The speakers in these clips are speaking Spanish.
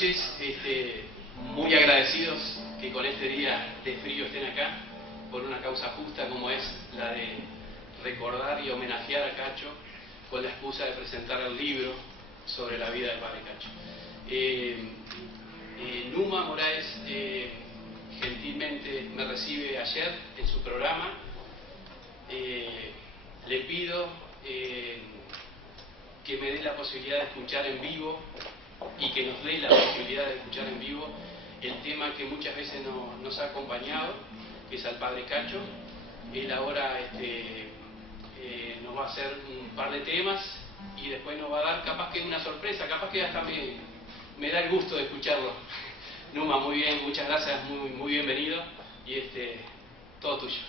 noches. Muy agradecidos que con este día de frío estén acá por una causa justa como es la de recordar y homenajear a Cacho con la excusa de presentar el libro sobre la vida del padre Cacho. Numa Moraes gentilmente me recibe ayer en su programa. Le pido que me dé la posibilidad de escuchar en vivo y que nos dé la posibilidad de escuchar en vivo el tema que muchas veces nos ha acompañado, que es al padre Cacho. Él ahora nos va a hacer un par de temas y después nos va a dar capaz que una sorpresa, capaz que hasta me da el gusto de escucharlo. Numa, muy bien, muchas gracias, muy bienvenido y todo tuyo.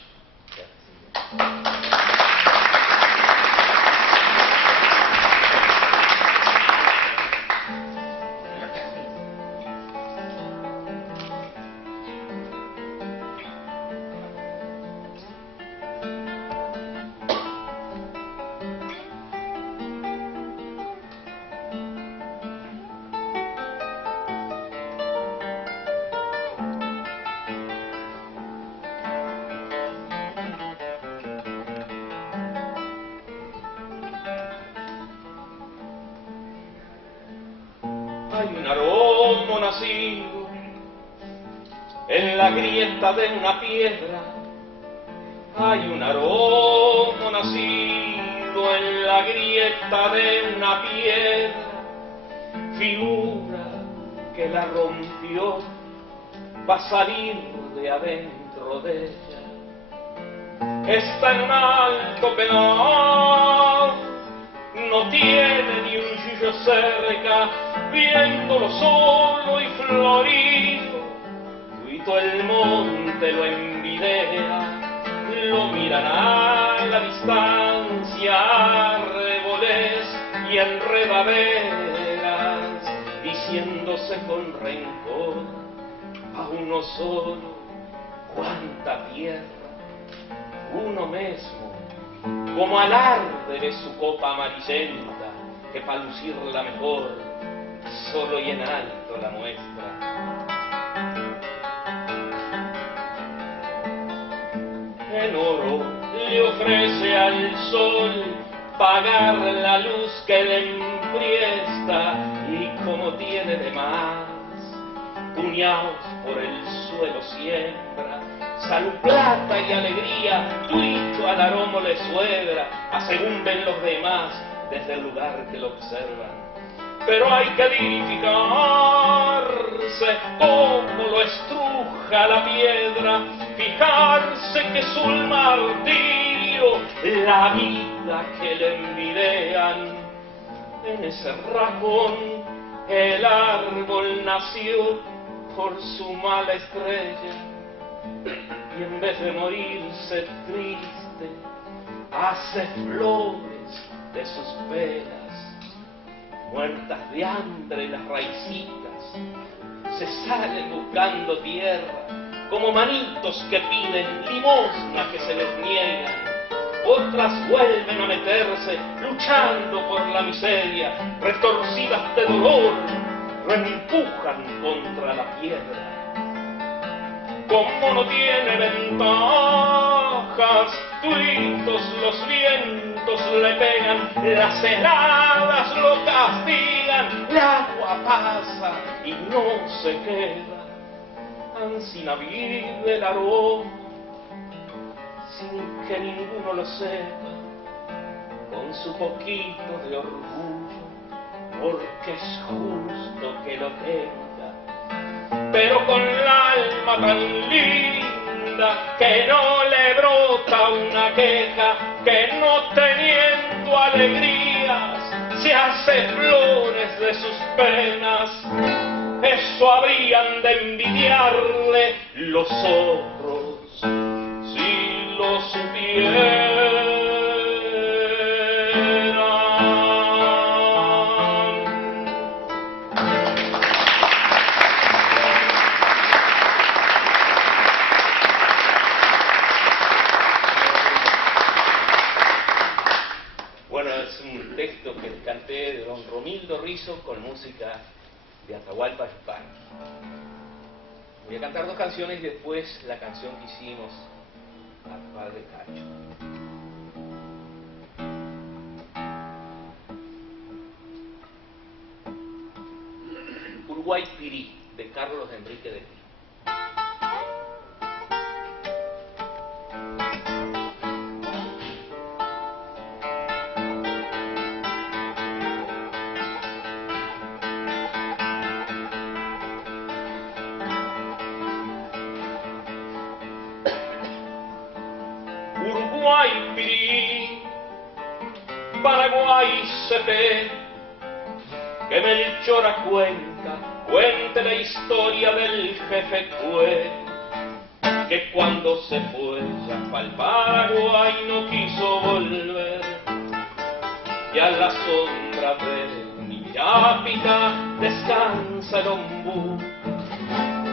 Hay un aroma nacido en la grieta de una piedra. Hay un aroma nacido en la grieta de una piedra. Figura que la rompió va a salir de adentro de ella. Está en un alto penal, no tiene ni un yuyo cerca, viéndolo solo y florido, y todo el monte lo envidia, lo miran a la distancia, árboles y enredaderas, diciéndose con rencor a uno solo, cuánta tierra, uno mismo, como alarde de su copa amarillenta, que pa' lucirla mejor, solo y en alto la muestra. En oro le ofrece al sol pagar la luz que le empriesta, y como tiene de más, puñados por el suelo siembra, salud, plata y alegría, tuito al aromo le suebra, a según ven los demás desde el lugar que lo observan. Pero hay que edificarse como lo estruja la piedra, fijarse que es un martirio la vida que le envidian. En ese rajón el árbol nació por su mala estrella, y en vez de morirse triste hace flores de sus penas. Muertas de hambre las raicitas se salen buscando tierra, como manitos que piden limosna que se les niegan. Otras vuelven a meterse luchando por la miseria, retorcidas de dolor, reempujan contra la piedra. Como no tiene ventajas, tuitos los vientos le pegan, las heladas lo castigan, el agua pasa y no se queda. Ansina vive el aroma, sin que ninguno lo sepa, con su poquito de orgullo, porque es justo que lo tenga. Pero con el alma tan linda que no le brota una queja, que no teniendo alegrías se hace flores de sus penas. Eso habrían de envidiarle los otros si lo supieran. Texto que canté de don Romildo Rizzo con música de Atahualpa Yupanqui. Voy a cantar 2 canciones y después la canción que hicimos al Padre Cacho. Uruguay Pirí, de Carlos Enrique de Pi. Uruguay Pirí, Paraguay Cepé, que Melchora cuente la historia del jefe Cue, que cuando se fue ya pa'l Paraguay no quiso volver, y a la sombra de Millapita descansa el ombú,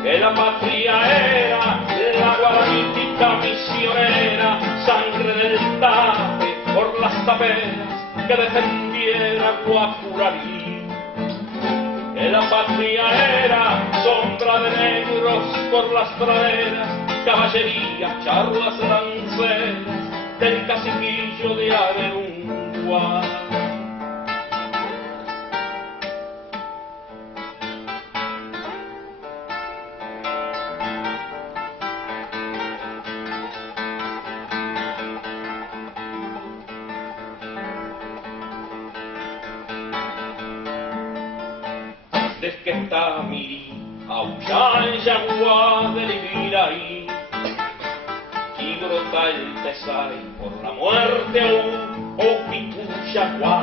que la patria era la guaranítica misionera, sangre del tape por las taperas que defendiera Guacurarí. Que la patria era sombra de negros por las praderas, caballería, charlas lanceras del caciquillo de Averungua. Desde que está Mirí, Aullán, Yaguá del Ibiraí, y brota el Tesay por la muerte o Picuyaguá,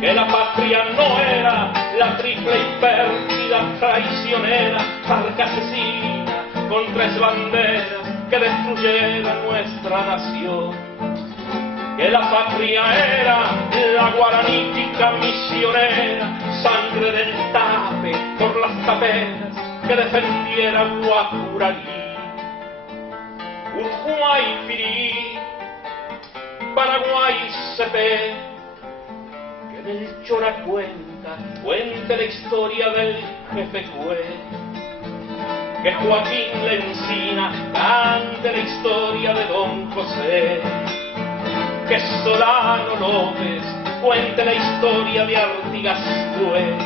que la patria no era la triple y pérfida traicionera, arca asesina con 3 banderas que destruyera nuestra nación. Que la patria era la guaranítica misionera, sangre del tape por las taperas que defendiera Guacurarí. Uruguay Pirí, Paraguay Cepé, que Melchora cuente la historia del jefe Cue, que Joaquín Lencina cante la historia de Don José, que Solano López cuente la historia de Artigas Cue,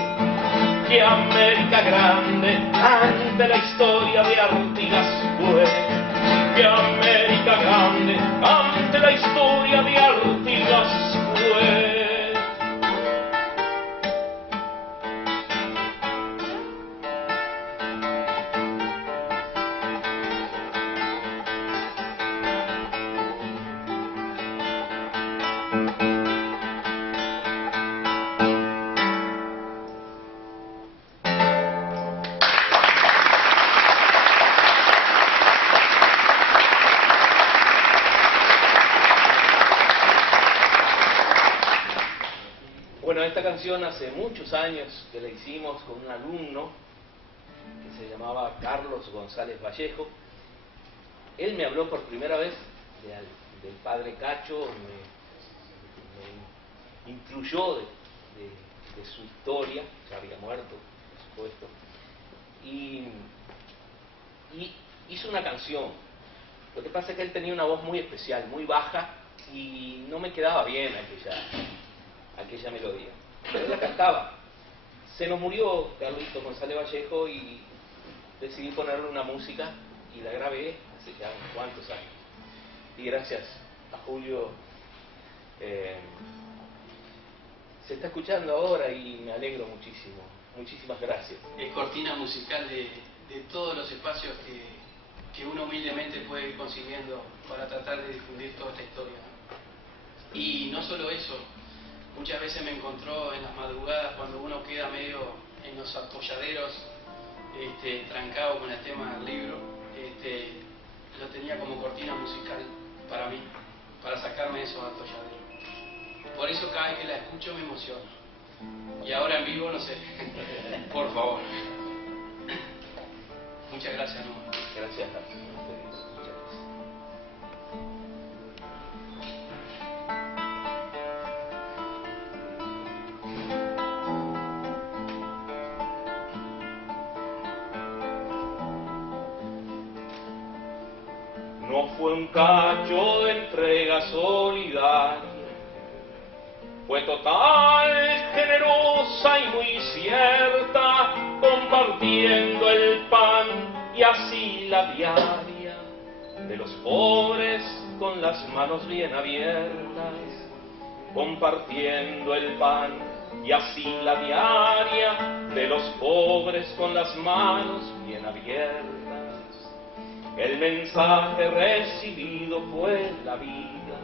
que América Grande cante la historia de Artigas Cue, que América Grande cante la historia de Artigas Cue. Bueno, esta canción hace muchos años que la hicimos con un alumno que se llamaba Carlos González Vallejo. Él me habló por primera vez del Padre Cacho, me incluyó de su historia, ya había muerto, por supuesto, y hizo una canción. Lo que pasa es que él tenía una voz muy especial, muy baja, y no me quedaba bien aquella melodía, pero él la cantaba. Se nos murió Carlito González Vallejo y decidí ponerle una música y la grabé hace ya unos cuantos años. Y gracias a Julio se está escuchando ahora y me alegro muchísimo. Muchísimas gracias. Es cortina musical de todos los espacios que uno humildemente puede ir consiguiendo para tratar de difundir toda esta historia, ¿no? Y no solo eso, muchas veces me encontró en las madrugadas cuando uno queda medio en los atolladeros, trancado con el tema del libro, lo tenía como cortina musical para mí, para sacarme de esos atolladeros. Por eso cada vez que la escucho me emociono. Y ahora en vivo, no sé, por favor. Muchas gracias, ¿no? Gracias. no fue un cacho de entrega solidaria, fue total, generosa y muy cierta, compartiendo el pan y así la diaria de los pobres con las manos bien abiertas, compartiendo el pan y así la diaria de los pobres con las manos bien abiertas. El mensaje recibido fue la vida,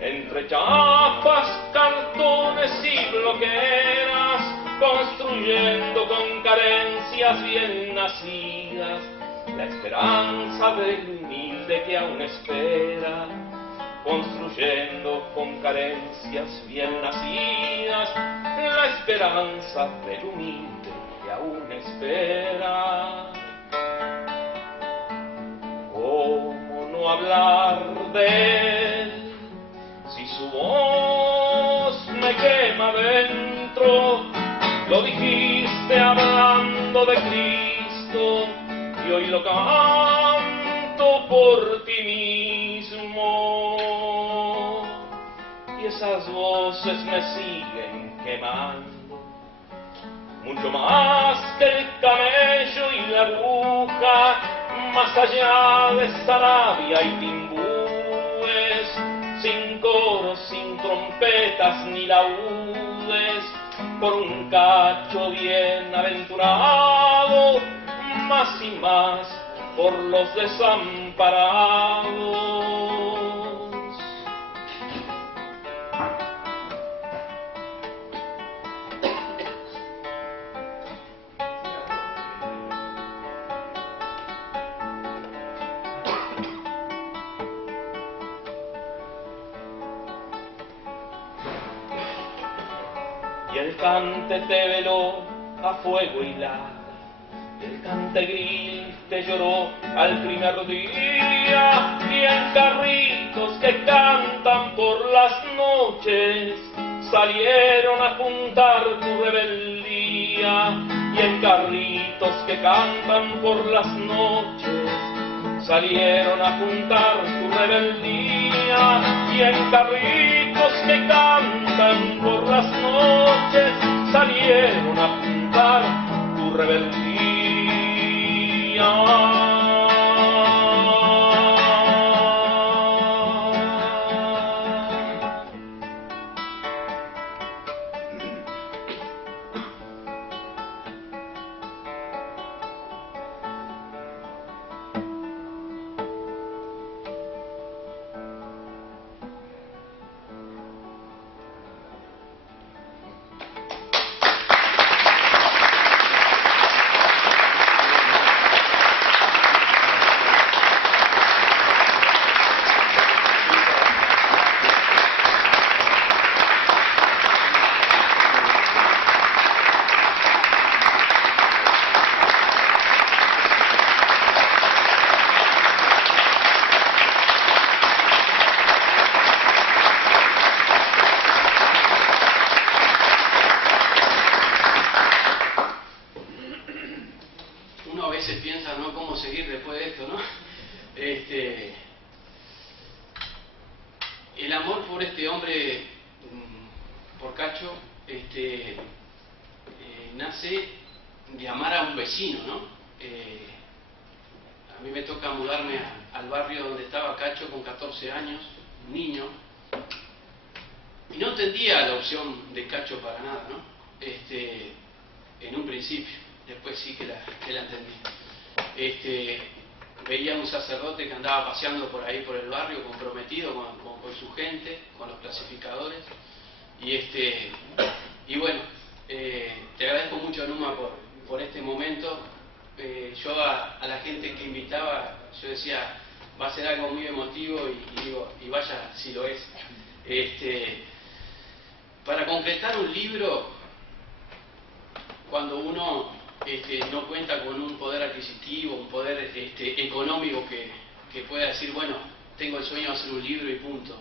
entre chapas, cartones y bloqueras, construyendo con carencias bien nacidas la esperanza del humilde que aún espera, construyendo con carencias bien nacidas la esperanza del humilde que aún espera. ¿Cómo no hablar de él si su voz me quema dentro? Lo dijiste hablando de Cristo y hoy lo canto por ti mismo. Y esas voces me siguen quemando, mucho más que el camello y la aguja, más allá de Sarabia y timbúes, sin coros, sin trompetas ni laúdes, por un cacho bienaventurado, más y más por los desamparados. Y el cante te veló a fuego y lava, y el cantegril te lloró al primer día, y en carritos que cantan por las noches salieron a juntar tu rebeldía, y en carritos que cantan por las noches salieron a juntar tu rebeldía, y en carritos que cantan por las noches salieron a juntar tu rebeldía. El amor por este hombre, por Cacho, nace de amar a un vecino, ¿no? A mí me toca mudarme al barrio donde estaba Cacho con 14 años, un niño, y no entendía la opción de Cacho para nada, ¿no? En un principio, después sí que la entendí. Veía a un sacerdote que andaba paseando por ahí por el barrio, comprometido con su gente, con los clasificadores, y bueno, te agradezco mucho, Numa, por este momento. Yo a la gente que invitaba, yo decía, va a ser algo muy emotivo, y digo, y vaya si lo es. Para concretar un libro, cuando uno no cuenta con un poder adquisitivo, un poder económico que pueda decir, bueno, tengo el sueño de hacer un libro y punto.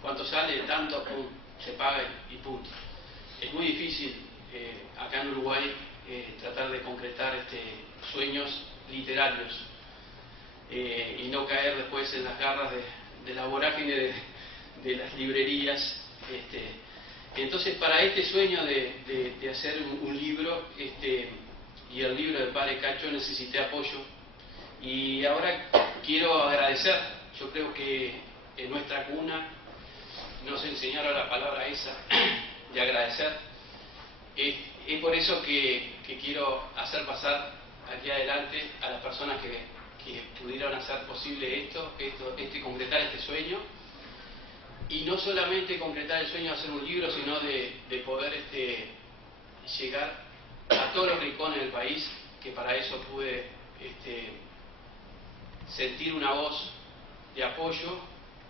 ¿Cuánto sale? Tanto, pum, se paga y punto. Es muy difícil acá en Uruguay tratar de concretar sueños literarios. y no caer después en las garras de la vorágine de las librerías. Entonces, para este sueño de hacer un libro, y el libro del padre Cacho, necesité apoyo. Y ahora quiero agradecer. Yo creo que en nuestra cuna nos enseñaron la palabra esa de agradecer. Es por eso que quiero hacer pasar aquí adelante a las personas que pudieron hacer posible concretar este sueño. Y no solamente concretar el sueño de hacer un libro, sino de poder llegar a todos los rincones del país, que para eso pude sentir una voz de apoyo,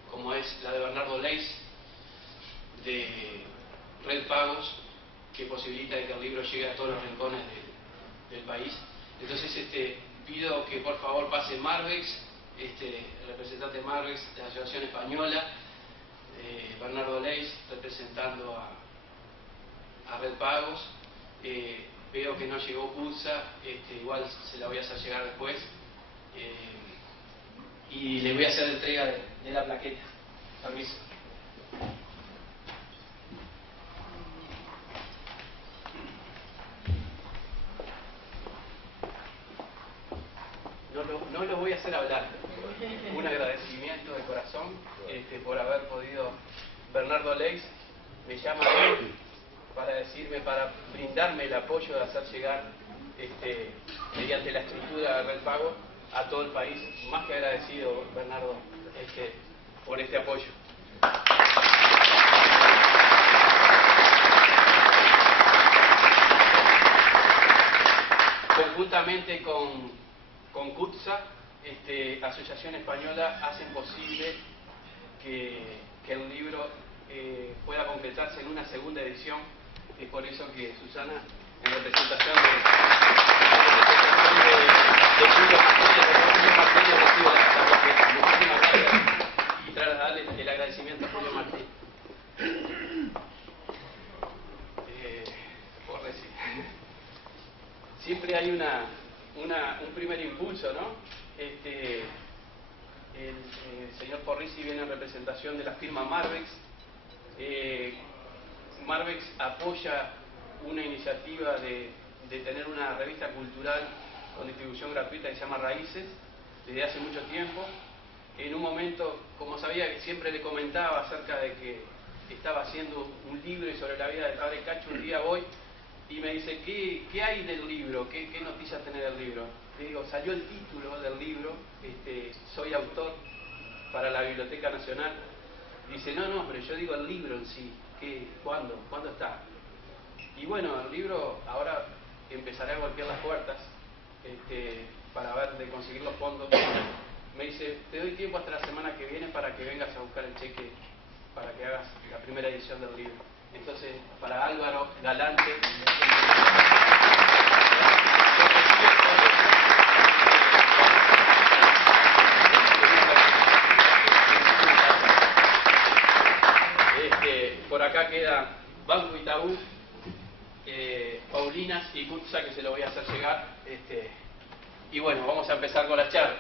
como es la de Bernardo Leis, de Red Pagos, que posibilita que el libro llegue a todos los rincones del país. Entonces pido que por favor pase Marvex, el representante Marvex de la Asociación Española, Bernardo Leis representando a Red Pagos. Veo que no llegó Pulsa, igual se la voy a hacer llegar después, y le voy a hacer entrega de la plaqueta. Permiso. No lo voy a hacer hablar. Un agradecimiento de corazón por haber podido. Bernardo Leis me llama hoy para brindarme el apoyo de hacer llegar mediante la escritura de Red Pago a todo el país. Más que agradecido, Bernardo, por este apoyo. Conjuntamente con CUTSA, Asociación Española, hacen posible que el libro pueda concretarse en una segunda edición. Es por eso que Susana, en representación de Julio Martínez, recibe la plaqueta. Muchísimas gracias, y trasladarle el agradecimiento a Julio Martínez. Siempre hay un primer impulso, ¿no? El señor Porrisi viene en representación de la firma Marvex. Marvex apoya una iniciativa de tener una revista cultural con distribución gratuita que se llama Raíces desde hace mucho tiempo. En un momento, como sabía, siempre le comentaba acerca de que estaba haciendo un libro y sobre la vida del padre Cacho. Un día voy y me dice, ¿qué hay del libro? ¿Qué noticias tiene del libro? Le digo, salió el título del libro, soy autor para la Biblioteca Nacional. Dice, no, pero yo digo el libro en sí. ¿Cuándo está? Y bueno, el libro ahora empezaré a golpear las puertas para ver de conseguir los fondos. Me dice, te doy tiempo hasta la semana que viene para que vengas a buscar el cheque para que hagas la primera edición del libro. Entonces, para Álvaro Galante, por acá queda Banco Itaú, Paulinas y Kutsa, que se lo voy a hacer llegar. Y bueno, vamos a empezar con la charla.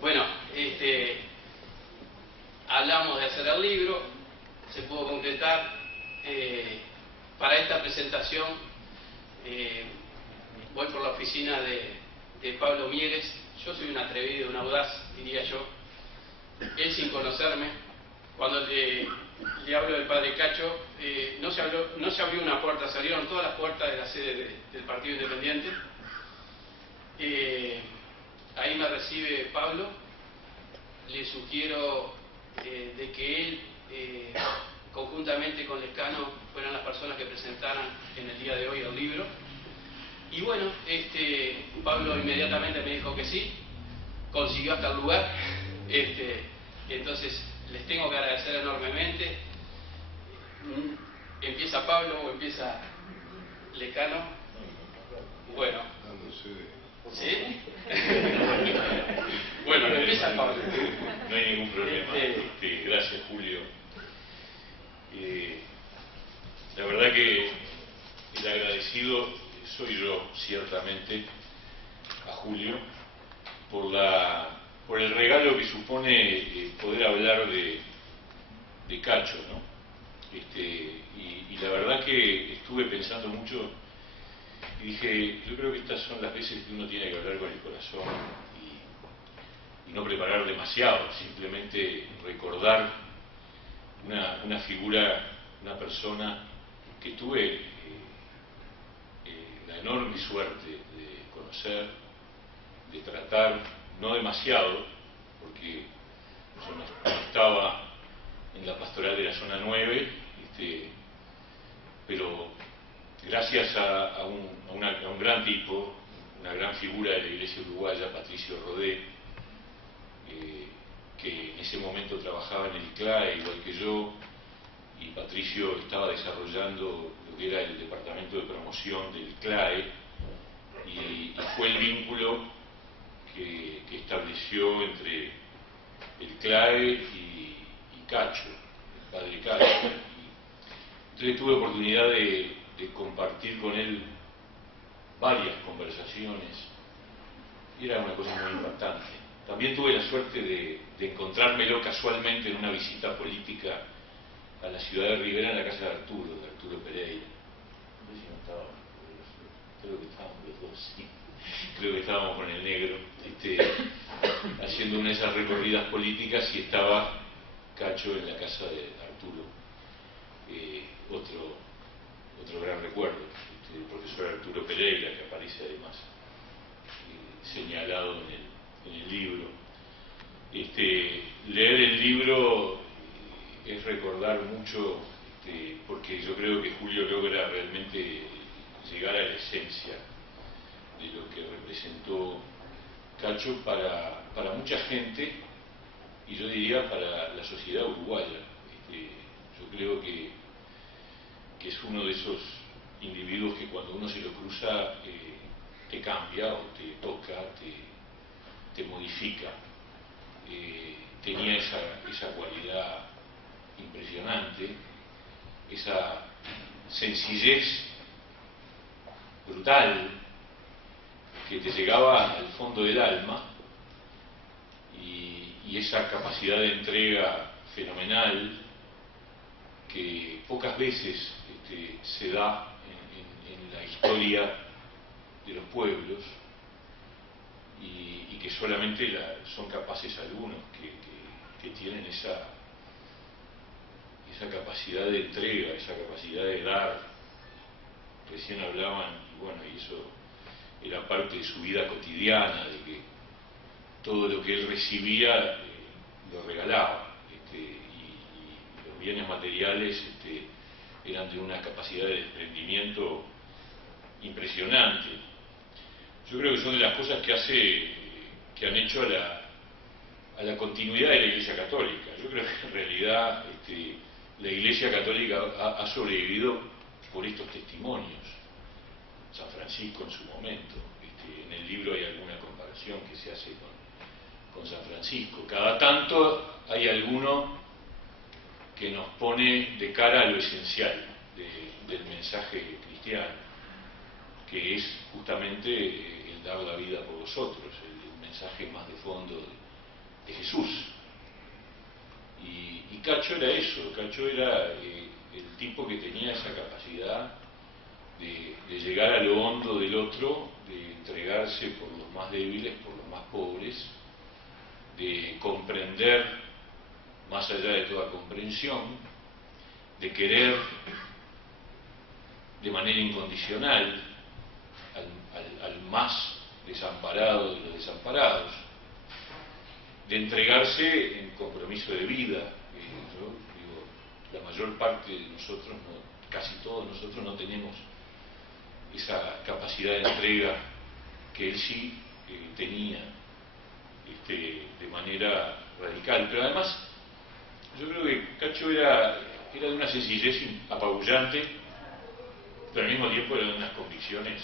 Bueno, hablamos de hacer el libro, se pudo concretar. Para esta presentación voy por la oficina de Pablo Mieres. Yo soy un atrevido, un audaz, diría yo. Él, sin conocerme, cuando le hablo del padre Cacho, no se abrió una puerta, se abrieron todas las puertas de la sede del Partido Independiente. Ahí me recibe Pablo. Le sugiero de que él, conjuntamente con Lescano, fueran las personas que presentaran en el día de hoy el libro. Y bueno, Pablo inmediatamente me dijo que sí, consiguió hasta el lugar. Entonces les tengo que agradecer enormemente. ¿Empieza Pablo o empieza Lescano? Bueno. ¿Sí? Bueno, empieza Pablo. No hay ningún problema. Gracias, Julio. soy yo, ciertamente, a Julio, por el regalo que supone poder hablar de Cacho, ¿no? Y la verdad que estuve pensando mucho y dije, yo creo que estas son las veces que uno tiene que hablar con el corazón y no preparar demasiado, simplemente recordar una figura, una persona que tuve la enorme suerte de conocer, de tratar, no demasiado, porque yo no estaba en la pastoral de la zona 9, pero gracias a un gran tipo, una gran figura de la Iglesia uruguaya, Patricio Rodé, que en ese momento trabajaba en el CLAE igual que yo, y Patricio estaba desarrollando lo que era el departamento de promoción del CLAE, y fue el vínculo que estableció entre el CLAE y Cacho, el padre Cacho. Entonces tuve oportunidad de compartir con él varias conversaciones y era una cosa muy impactante. También tuve la suerte de encontrármelo casualmente en una visita política a la ciudad de Rivera, en la casa de Arturo Pereira. No sé si no estaba, creo que estábamos los dos, sí. Creo que estábamos con el negro, haciendo una de esas recorridas políticas, y estaba Cacho en la casa de Arturo. Otro gran recuerdo, el profesor Arturo Pereira, que aparece además señalado en el libro. Leer el libro es recordar mucho, porque yo creo que Julio logra realmente llegar a la esencia de lo que representó Cacho para mucha gente, y yo diría para la sociedad uruguaya. Yo creo que es uno de esos individuos que cuando uno se lo cruza te cambia o te toca, te modifica. Tenía esa cualidad impresionante, esa sencillez brutal que te llegaba al fondo del alma, y esa capacidad de entrega fenomenal que pocas veces se da en la historia de los pueblos, y que solamente son capaces algunos que tienen esa capacidad de entrega, esa capacidad de dar. Recién hablaban, y eso era parte de su vida cotidiana, de que todo lo que él recibía lo regalaba, y los bienes materiales eran de una capacidad de desprendimiento impresionante. Yo creo que son de las cosas que han hecho a la continuidad de la Iglesia Católica. Yo creo que en realidad la Iglesia Católica ha sobrevivido por estos testimonios. San Francisco en su momento, en el libro hay alguna comparación que se hace con San Francisco. Cada tanto hay alguno que nos pone de cara a lo esencial del mensaje cristiano, que es justamente el dar la vida por los otros, el mensaje más de fondo de Jesús. Y Cacho era eso. Cacho era el tipo que tenía esa capacidad de llegar a lo hondo del otro, de entregarse por los más débiles, por los más pobres, de comprender más allá de toda comprensión, de querer de manera incondicional al más desamparado de los desamparados, de entregarse en compromiso de vida. Yo digo, la mayor parte de nosotros, casi todos nosotros, no tenemos esa capacidad de entrega que él sí tenía de manera radical. Pero además, yo creo que Cacho era de una sencillez apabullante, pero al mismo tiempo era de unas convicciones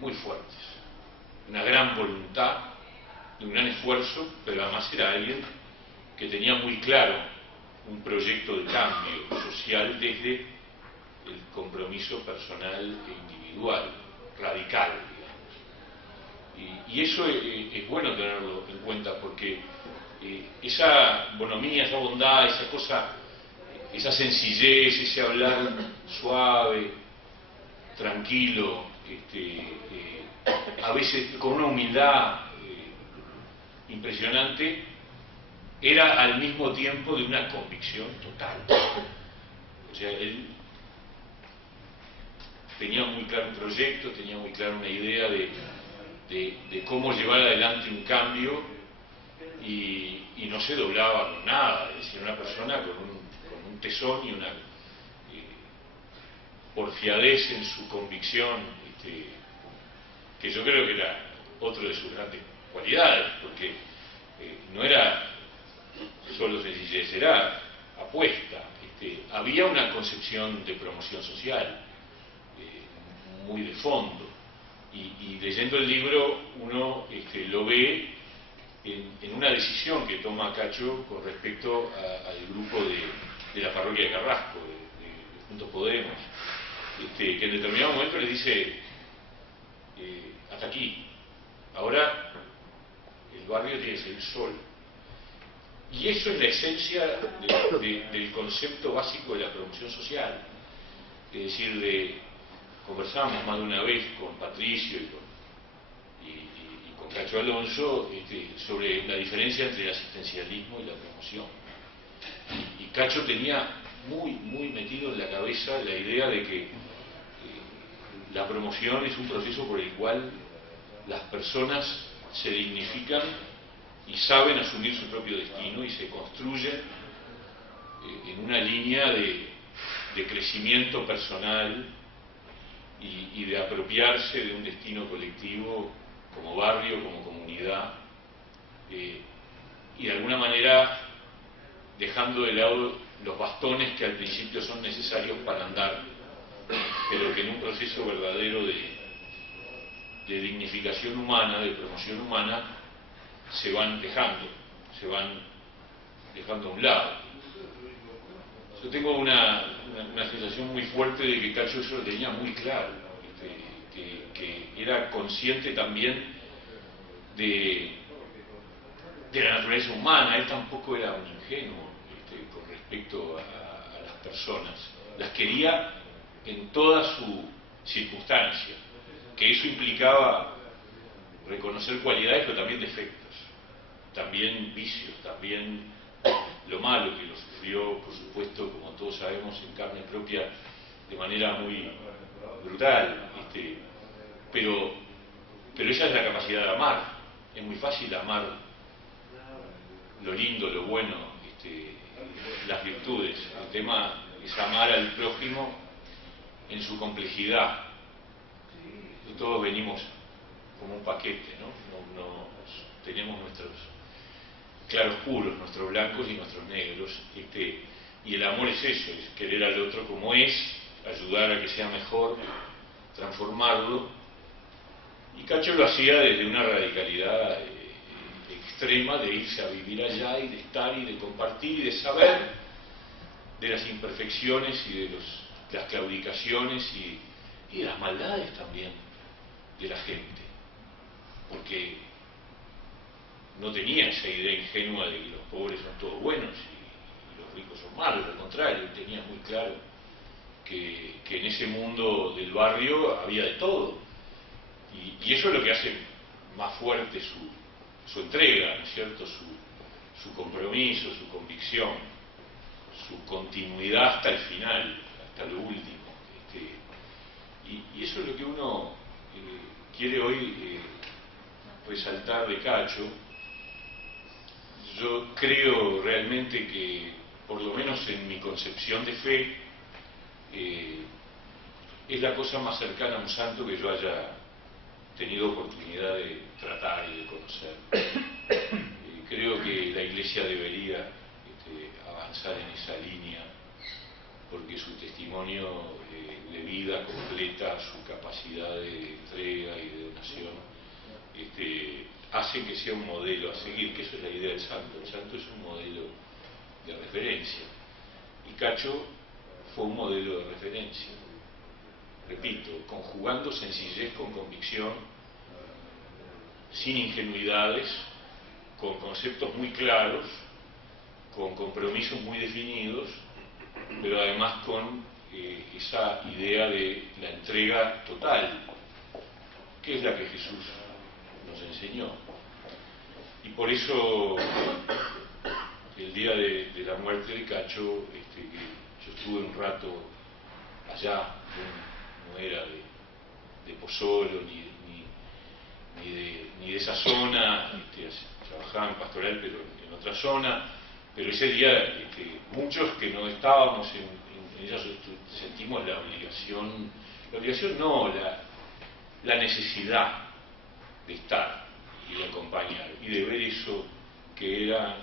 muy fuertes, una gran voluntad, de un gran esfuerzo, pero además era alguien que tenía muy claro un proyecto de cambio social desde el compromiso personal e individual, radical, digamos. Y eso es bueno tenerlo en cuenta, porque esa bonomía, esa bondad, esa cosa, esa sencillez, ese hablar suave, tranquilo, a veces con una humildad impresionante, era al mismo tiempo de una convicción total. O sea, él tenía muy claro un proyecto, tenía muy claro una idea de cómo llevar adelante un cambio, y no se doblaba con nada. Es decir, una persona con un tesón y una porfiadez en su convicción, que yo creo que era otro de sus grandes cualidades, porque no era solo sencillez, era apuesta. Había una concepción de promoción social muy de fondo, y leyendo el libro uno lo ve en una decisión que toma Cacho con respecto al grupo de la parroquia de Carrasco, de Juntos Podemos, que en determinado momento les dice, hasta aquí, ahora el barrio tiene que ser sol. Y eso es la esencia del concepto básico de la promoción social. Es decir, conversamos más de una vez con Patricio y con Cacho Alonso sobre la diferencia entre el asistencialismo y la promoción. Y Cacho tenía muy metido en la cabeza la idea de que la promoción es un proceso por el cual las personas se dignifican y saben asumir su propio destino y se construyen en una línea de crecimiento personal y de apropiarse de un destino colectivo como barrio, como comunidad, y de alguna manera dejando de lado los bastones que al principio son necesarios para andar, pero que en un proceso verdadero de dignificación humana, de promoción humana, se van dejando a un lado. Yo tengo una sensación muy fuerte de que Cacho eso lo tenía muy claro, que era consciente también de la naturaleza humana. Él tampoco era un ingenuo con respecto a las personas. Las quería en toda su circunstancia, que eso implicaba reconocer cualidades, pero también defectos, también vicios, también lo malo, que lo sufrió, por supuesto, como todos sabemos, en carne propia, de manera muy brutal, pero esa es la capacidad de amar. Es muy fácil amar lo lindo, lo bueno, las virtudes. El tema es amar al prójimo en su complejidad. Todos venimos como un paquete, ¿no? Tenemos nuestros claroscuros, nuestros blancos y nuestros negros, y el amor es eso, es querer al otro como es, ayudar a que sea mejor, transformarlo. Y Cacho lo hacía desde una radicalidad extrema, de irse a vivir allá y de estar y de compartir y de saber de las imperfecciones y de las claudicaciones y de las maldades también de la gente, porque no tenía esa idea ingenua de que los pobres son todos buenos y los ricos son malos. Al contrario, tenía muy claro que en ese mundo del barrio había de todo, y eso es lo que hace más fuerte su entrega, ¿no es cierto?, su compromiso, su convicción, su continuidad hasta el final, hasta lo último. Y eso es lo que uno quiere hoy resaltar de Cacho. Yo creo realmente que, por lo menos en mi concepción de fe, es la cosa más cercana a un santo que yo haya tenido oportunidad de tratar y de conocer. Creo que la Iglesia debería avanzar en esa línea, porque su testimonio de vida completa, su capacidad de entrega y de donación, hace que sea un modelo a seguir, que eso es la idea del santo. El santo es un modelo de referencia. Y Cacho fue un modelo de referencia. Repito, conjugando sencillez con convicción, sin ingenuidades, con conceptos muy claros, con compromisos muy definidos, pero además con esa idea de la entrega total, que es la que Jesús nos enseñó. Y por eso el día de la muerte de Cacho, que yo estuve un rato allá, no era de Pozzolo ni de esa zona, trabajaba en pastoral pero en otra zona, pero ese día muchos que no estábamos en ella sentimos la obligación no, la necesidad de estar y de acompañar y de ver eso que era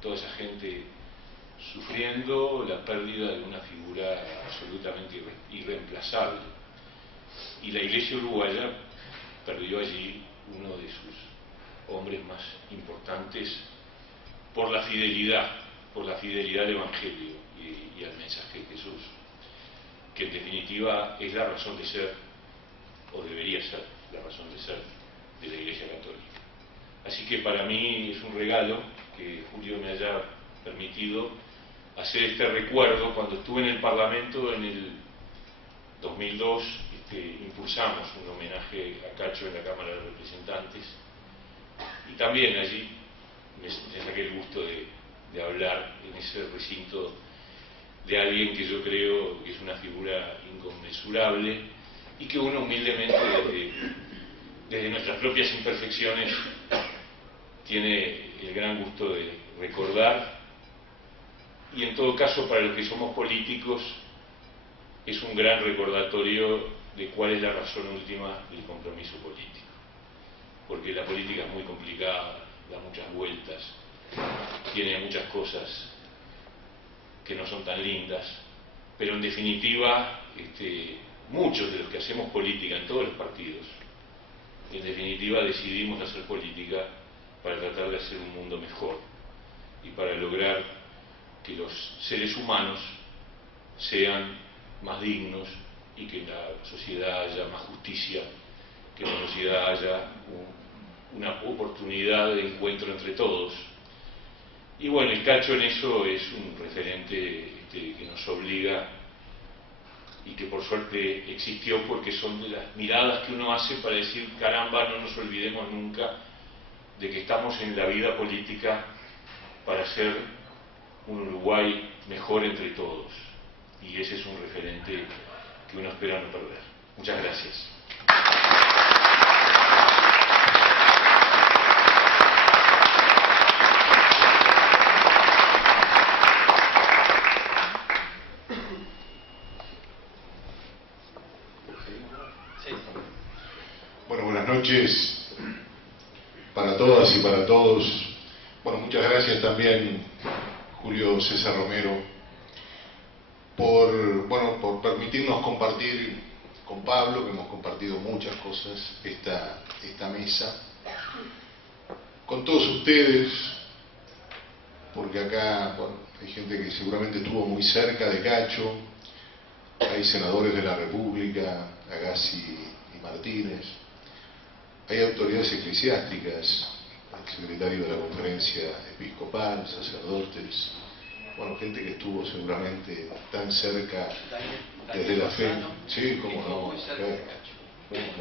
toda esa gente sufriendo la pérdida de una figura absolutamente irreemplazable. Y la Iglesia uruguaya perdió allí uno de sus hombres más importantes por la fidelidad al Evangelio y al mensaje de Jesús, que en definitiva es la razón de ser, o debería ser la razón de ser, de la Iglesia Católica. Así que para mí es un regalo que Julio me haya permitido hacer este recuerdo. Cuando estuve en el Parlamento en el 2002, impulsamos un homenaje a Cacho en la Cámara de Representantes, y también allí me saqué el gusto de hablar en ese recinto de alguien que yo creo que es una figura inconmensurable y que uno humildemente desde nuestras propias imperfecciones tiene el gran gusto de recordar, y en todo caso para los que somos políticos es un gran recordatorio de cuál es la razón última del compromiso político, porque la política es muy complicada, da muchas vueltas, tiene muchas cosas que no son tan lindas, pero en definitiva muchos de los que hacemos política en todos los partidos, en definitiva decidimos hacer política para tratar de hacer un mundo mejor y para lograr que los seres humanos sean más dignos y que en la sociedad haya más justicia, que en la sociedad haya una oportunidad de encuentro entre todos. Y bueno, el Cacho en eso es un referente que nos obliga y que por suerte existió, porque son de las miradas que uno hace para decir, caramba, no nos olvidemos nunca de que estamos en la vida política para hacer un Uruguay mejor entre todos. Y ese es un referente que uno espera no perder. Muchas gracias. Bueno, buenas noches para todas y para todos. Bueno, muchas gracias también, Julio César Romero, por permitirnos compartir con Pablo, que hemos compartido muchas cosas, esta mesa, con todos ustedes, porque acá hay gente que seguramente estuvo muy cerca de Cacho, hay senadores de la República, Agassi y Martínez, hay autoridades eclesiásticas, el secretario de la Conferencia Episcopal, sacerdotes, gente que estuvo seguramente tan cerca desde la fe. Sí, cómo no,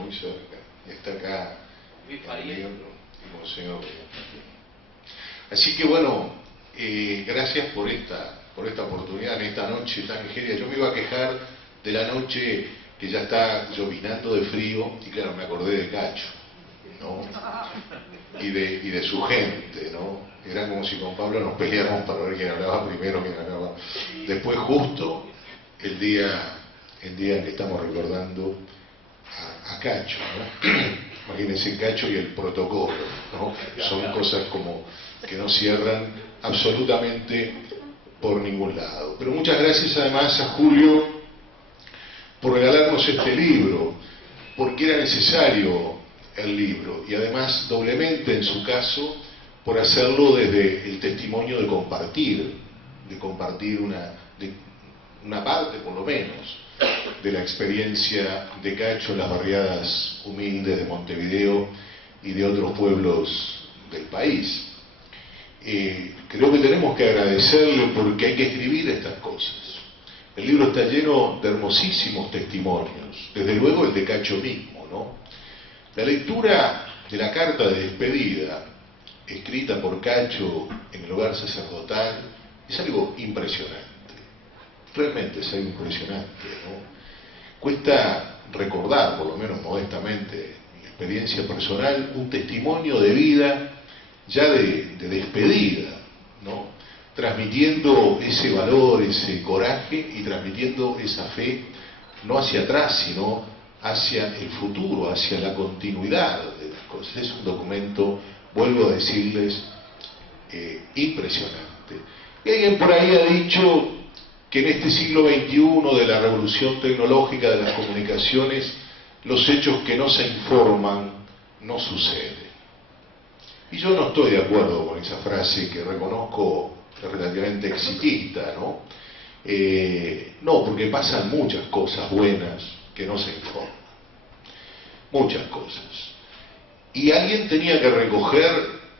muy cerca. Y está acá el miembro y Monseñor. Así que gracias por esta oportunidad en esta noche tan gélida. Yo me iba a quejar de la noche que ya está llovinando de frío, y claro, me acordé de Cacho, ¿no? Y de su gente, ¿no? Era como si con Pablo nos peleáramos para ver quién hablaba primero, quién hablaba después, justo el día en que estamos recordando a Cacho, ¿no? Imagínense Cacho y el protocolo, ¿no? Son cosas como que no cierran absolutamente por ningún lado. Pero muchas gracias además a Julio por regalarnos este libro, porque era necesario el libro, y además doblemente en su caso por hacerlo desde el testimonio de compartir una parte por lo menos de la experiencia de Cacho en las barriadas humildes de Montevideo y de otros pueblos del país. Creo que tenemos que agradecerle porque hay que escribir estas cosas. El libro está lleno de hermosísimos testimonios, desde luego el de Cacho mismo, ¿no? La lectura de la carta de despedida, escrita por Cacho en el hogar sacerdotal, es algo impresionante. Realmente es algo impresionante, ¿no? Cuesta recordar, por lo menos modestamente, mi experiencia personal, un testimonio de vida ya de despedida, ¿no? Transmitiendo ese valor, ese coraje y transmitiendo esa fe, no hacia atrás, sino hacia el futuro, hacia la continuidad de las cosas. Es un documento, vuelvo a decirles, impresionante. Y alguien por ahí ha dicho que en este siglo XXI de la revolución tecnológica de las comunicaciones, los hechos que no se informan no suceden. Y yo no estoy de acuerdo con esa frase que reconozco relativamente exitista, ¿no? No, porque pasan muchas cosas buenas que no se informan. Muchas cosas. Y alguien tenía que recoger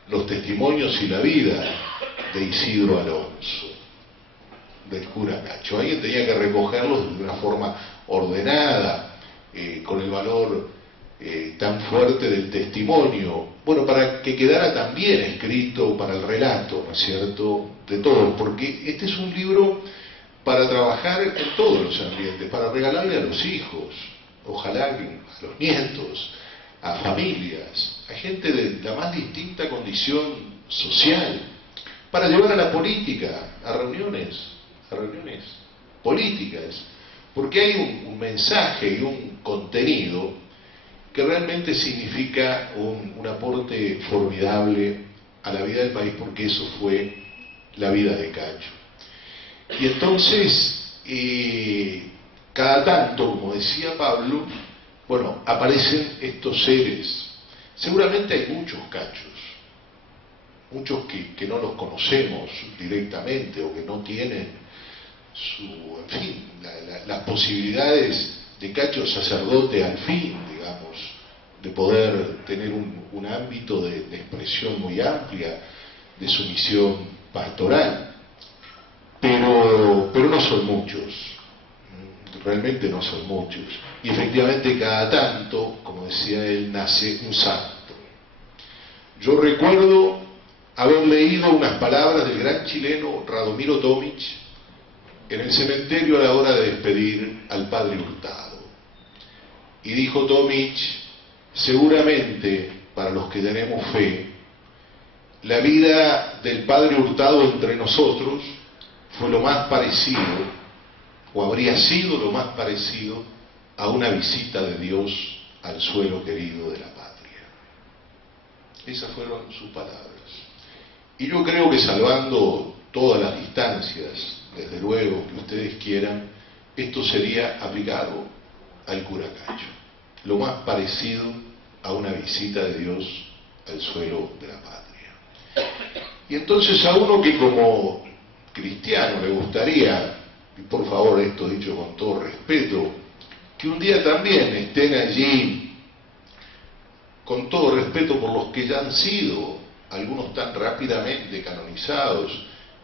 los testimonios y la vida de Isidro Alonso, del cura Cacho. Alguien tenía que recogerlos de una forma ordenada, con el valor tan fuerte del testimonio, bueno, para que quedara también escrito para el relato, ¿no es cierto?, de todos, porque este es un libro para trabajar en todos los ambientes, para regalarle a los hijos, ojalá que a los nietos, a familias, a gente de la más distinta condición social, para llevar a la política, a reuniones políticas, porque hay un mensaje y un contenido que realmente significa un aporte formidable a la vida del país, porque eso fue la vida de Cacho. Y entonces, cada tanto, como decía Pablo, bueno, aparecen estos seres. Seguramente hay muchos Cachos, muchos que no los conocemos directamente o que no tienen en fin, las posibilidades de Cacho sacerdote al fin, digamos, de poder tener un ámbito de expresión muy amplia de su misión pastoral. Pero no son muchos, realmente no son muchos. Y efectivamente cada tanto, como decía él, nace un santo. Yo recuerdo haber leído unas palabras del gran chileno Radomiro Tomic en el cementerio a la hora de despedir al padre Hurtado. Y dijo Tomic, seguramente para los que tenemos fe, la vida del padre Hurtado entre nosotros fue lo más parecido, o habría sido lo más parecido, a una visita de Dios al suelo querido de la patria. Esas fueron sus palabras. Y yo creo que, salvando todas las distancias, desde luego que ustedes quieran, esto sería aplicado al cura Cacho, lo más parecido a una visita de Dios al suelo de la patria. Y entonces a uno que como cristiano le gustaría, y por favor esto dicho con todo respeto, que un día también estén allí, con todo respeto por los que ya han sido, algunos tan rápidamente canonizados,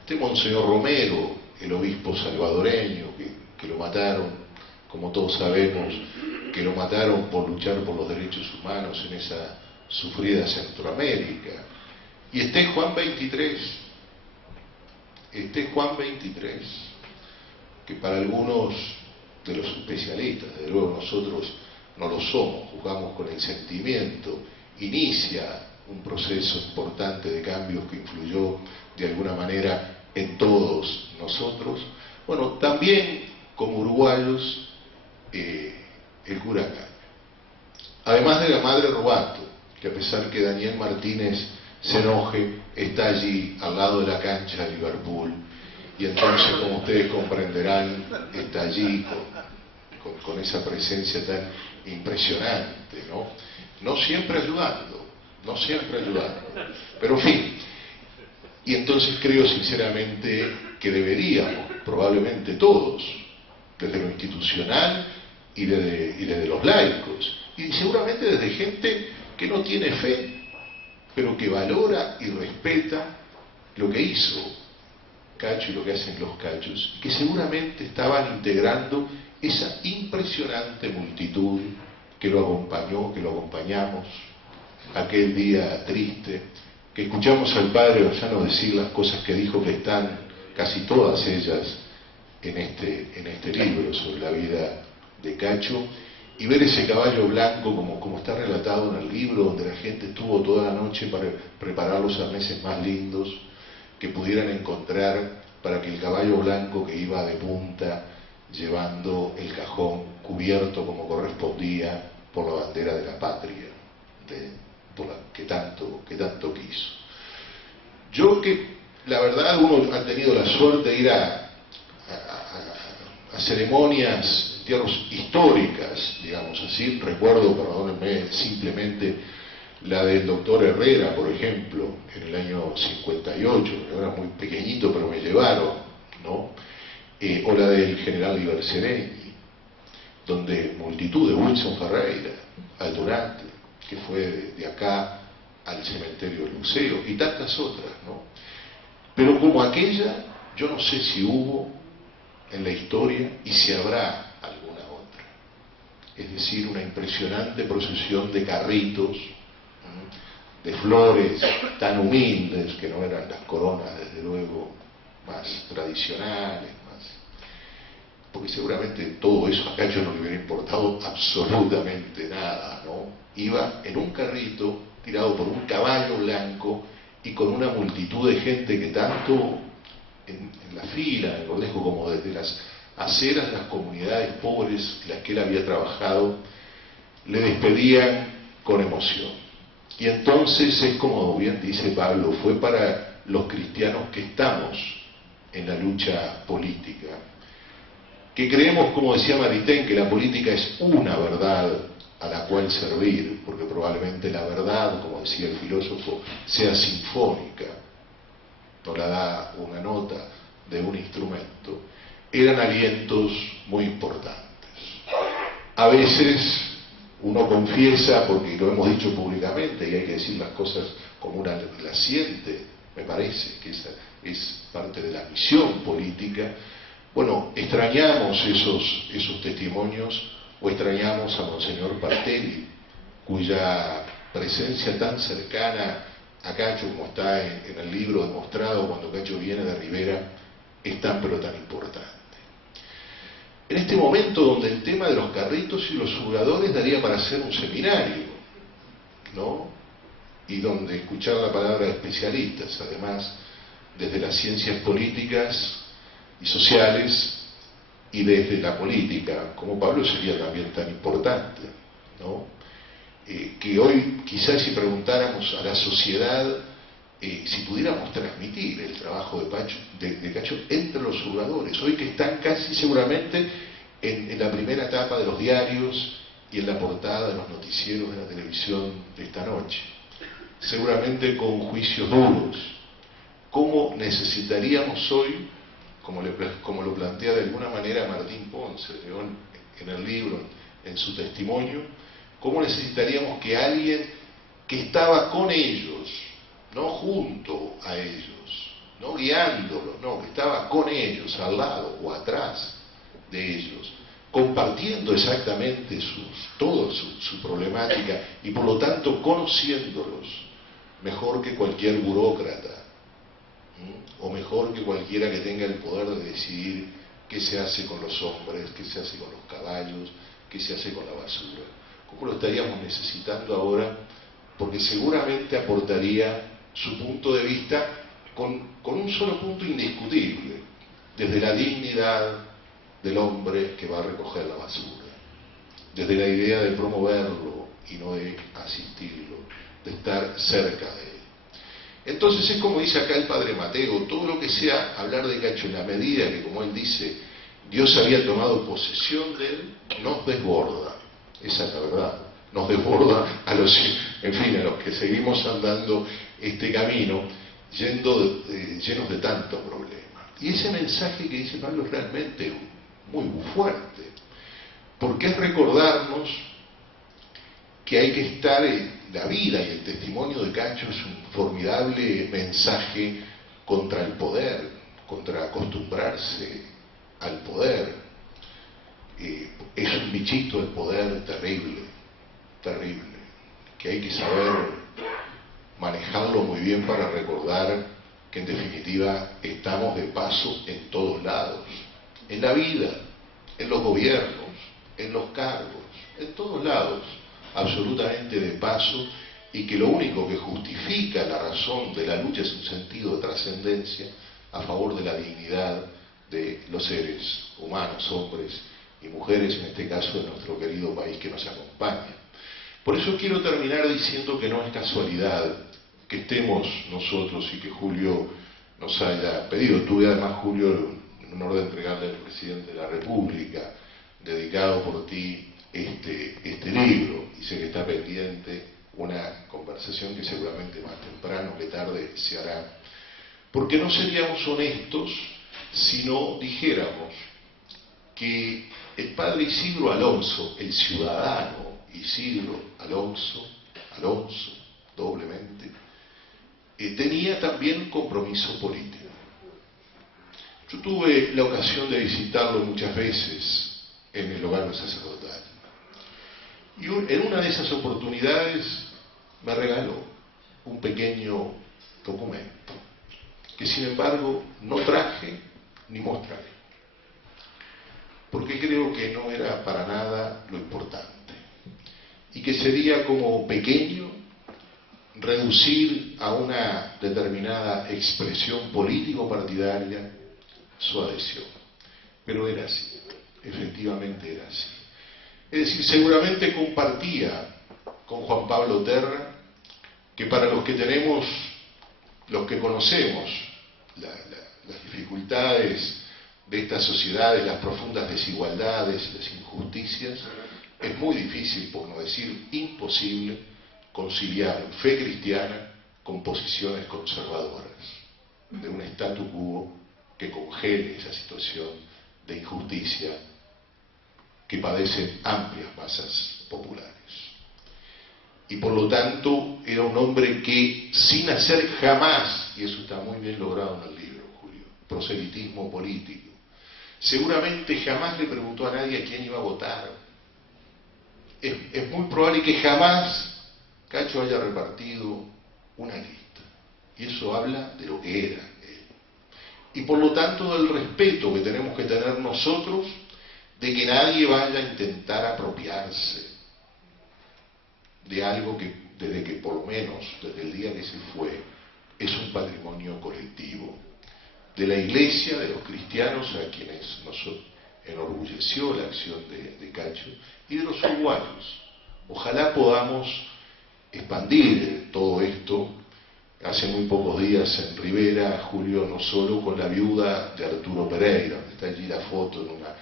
este Monseñor Romero, el obispo salvadoreño, que lo mataron, como todos sabemos, que lo mataron por luchar por los derechos humanos en esa sufrida Centroamérica. Y este Juan 23, que para algunos de los especialistas, desde luego nosotros no lo somos, juzgamos con el sentimiento, inicia un proceso importante de cambios que influyó de alguna manera en todos nosotros. Bueno, también como uruguayos, el cura Cacho. Además de la madre Robato, que a pesar que Daniel Martínez se enoje, está allí al lado de la cancha de Liverpool, y entonces, como ustedes comprenderán, está allí con esa presencia tan impresionante, ¿no? No siempre ayudando, pero en fin. Y entonces creo sinceramente que deberíamos, probablemente todos, desde lo institucional y desde los laicos, y seguramente desde gente que no tiene fe, pero que valora y respeta lo que hizo Cacho y lo que hacen los Cachos, y que seguramente estaban integrando esa impresionante multitud que lo acompañó, que lo acompañamos aquel día triste, que escuchamos al padre Orsano decir las cosas que dijo, que están casi todas ellas en este libro sobre la vida de Cacho, y ver ese caballo blanco como está relatado en el libro, donde la gente estuvo toda la noche para preparar los arneses más lindos que pudieran encontrar para que el caballo blanco que iba de punta llevando el cajón cubierto como correspondía por la bandera de la patria, que tanto quiso. Yo que, la verdad, uno ha tenido la suerte de ir a ceremonias, entierros históricas, digamos así. Recuerdo, perdónenme, simplemente la del doctor Herrera, por ejemplo, en el año 58, yo era muy pequeñito, pero me llevaron, ¿no? O la del general Iberceregui, donde multitud de Wilson Ferreira, Aldunate, que fue de acá al cementerio del Luceo, y tantas otras, ¿no? Pero como aquella, yo no sé si hubo en la historia y si habrá alguna otra. Es decir, una impresionante procesión de carritos, de flores tan humildes, que no eran las coronas, desde luego, más tradicionales, porque seguramente todo eso a Cacho no le hubiera importado absolutamente nada, ¿no? Iba en un carrito tirado por un caballo blanco y con una multitud de gente que tanto en la fila, en el colegio, como desde las aceras de las comunidades pobres en las que él había trabajado, le despedían con emoción. Y entonces es como bien dice Pablo, fue para los cristianos que estamos en la lucha política, que creemos, como decía Maritain, que la política es una verdad a la cual servir, porque probablemente la verdad, como decía el filósofo, sea sinfónica, no la da una nota de un instrumento, eran alientos muy importantes. A veces uno confiesa, porque lo hemos dicho públicamente, y hay que decir las cosas como una las siente, me parece que esa es parte de la misión política. Bueno, extrañamos esos testimonios, o extrañamos a Monseñor Partelli, cuya presencia tan cercana a Cacho, como está en el libro demostrado cuando Cacho viene de Rivera, es tan pero tan importante. En este momento donde el tema de los carritos y los jugadores daría para hacer un seminario, ¿no? Y donde escuchar la palabra de especialistas, además desde las ciencias políticas y sociales y desde la política, como Pablo, sería también tan importante, ¿no? Que hoy quizás si preguntáramos a la sociedad si pudiéramos transmitir el trabajo de Cacho entre los jugadores, hoy que están casi seguramente en la primera etapa de los diarios y en la portada de los noticieros de la televisión de esta noche, seguramente con juicios duros. ¿Cómo necesitaríamos hoy, como lo plantea de alguna manera Martín Ponce de León en el libro, en su testimonio, cómo necesitaríamos que alguien que estaba con ellos, no junto a ellos, no guiándolos, no, que estaba con ellos, al lado o atrás de ellos, compartiendo exactamente toda su problemática y por lo tanto conociéndolos mejor que cualquier burócrata, o mejor que cualquiera que tenga el poder de decidir qué se hace con los hombres, qué se hace con los caballos, qué se hace con la basura. ¿Cómo lo estaríamos necesitando ahora? Porque seguramente aportaría su punto de vista con un solo punto indiscutible, desde la dignidad del hombre que va a recoger la basura, desde la idea de promoverlo y no de asistirlo, de estar cerca de él. Entonces es como dice acá el padre Mateo, todo lo que sea hablar de Cacho en la medida que, como él dice, Dios había tomado posesión de él, nos desborda, esa es la verdad, nos desborda a los que seguimos andando este camino llenos de tantos problemas. Y ese mensaje que dice Pablo es realmente muy fuerte, porque es recordarnos que hay que estar en la vida, y el testimonio de Cacho es un formidable mensaje contra el poder, contra acostumbrarse al poder. Es un bichito el poder terrible, terrible, que hay que saber manejarlo muy bien para recordar que en definitiva estamos de paso en todos lados, en la vida, en los gobiernos, en los cargos, en todos lados, absolutamente de paso, y que lo único que justifica la razón de la lucha es un sentido de trascendencia a favor de la dignidad de los seres humanos, hombres y mujeres, en este caso de nuestro querido país que nos acompaña. Por eso quiero terminar diciendo que no es casualidad que estemos nosotros y que Julio nos haya pedido. Tuve además, Julio, el honor de entregarle al presidente de la República, dedicado por ti, este libro, y sé que está pendiente una conversación que seguramente más temprano que tarde se hará, porque no seríamos honestos si no dijéramos que el padre Isidro Alonso, el ciudadano Isidro Alonso, doblemente, tenía también un compromiso político. Yo tuve la ocasión de visitarlo muchas veces en el hogar sacerdotal, y en una de esas oportunidades me regaló un pequeño documento que sin embargo no traje ni mostraré, porque creo que no era para nada lo importante, y que sería como pequeño reducir a una determinada expresión político-partidaria su adhesión. Pero era así, efectivamente era así. Es decir, seguramente compartía con Juan Pablo Terra que para los que tenemos, los que conocemos las dificultades de estas sociedades, las profundas desigualdades, las injusticias, es muy difícil, por no decir imposible, conciliar fe cristiana con posiciones conservadoras, de un statu quo que congele esa situación de injusticia que padecen amplias masas populares. Y por lo tanto era un hombre que, sin hacer jamás, y eso está muy bien logrado en el libro, Julio, proselitismo político, seguramente jamás le preguntó a nadie a quién iba a votar. Es muy probable que jamás Cacho haya repartido una lista, y eso habla de lo que era él. Y por lo tanto del respeto que tenemos que tener nosotros de que nadie vaya a intentar apropiarse de algo que, desde que por lo menos, desde el día que se fue, es un patrimonio colectivo, de la Iglesia, de los cristianos, a quienes nos enorgulleció la acción de Cacho, y de los uruguayos. Ojalá podamos expandir todo esto. Hace muy pocos días en Rivera, Julio, no solo con la viuda de Arturo Pereira, está allí la foto en una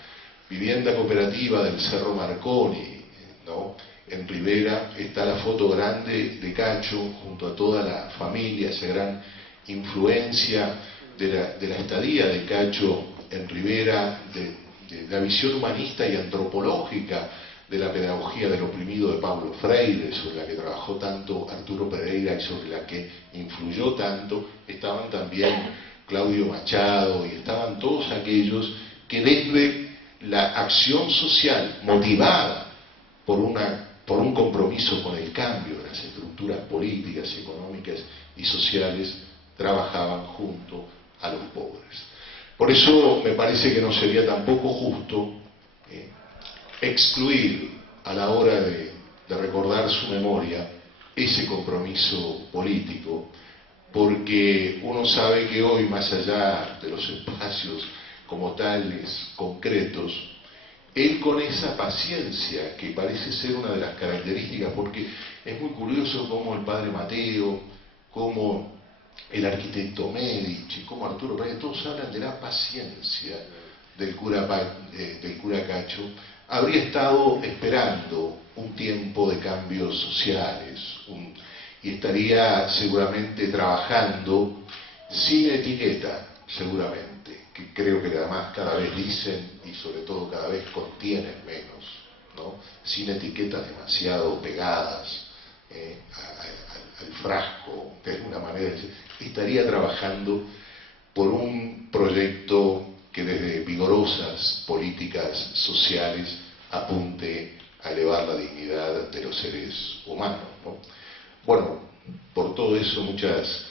vivienda cooperativa del Cerro Marconi, ¿no? En Rivera está la foto grande de Cacho junto a toda la familia, esa gran influencia de la estadía de Cacho en Rivera, de la visión humanista y antropológica de la pedagogía del oprimido de Pablo Freire, sobre la que trabajó tanto Arturo Pereira y sobre la que influyó tanto. Estaban también Claudio Machado y estaban todos aquellos que desde la acción social motivada por un compromiso con el cambio de las estructuras políticas, económicas y sociales, trabajaban junto a los pobres. Por eso me parece que no sería tampoco justo excluir a la hora de recordar su memoria ese compromiso político, porque uno sabe que hoy, más allá de los espacios como tales concretos, él con esa paciencia que parece ser una de las características, porque es muy curioso cómo el padre Mateo, cómo el arquitecto Medici, cómo Arturo Pereira, todos hablan de la paciencia del cura Cacho. Habría estado esperando un tiempo de cambios sociales y estaría seguramente trabajando sin etiqueta, seguramente, que creo que además cada vez dicen y sobre todo cada vez contienen menos, ¿no? Sin etiquetas demasiado pegadas al frasco, de alguna manera, estaría trabajando por un proyecto que desde vigorosas políticas sociales apunte a elevar la dignidad de los seres humanos, ¿no? Bueno, por todo eso, muchas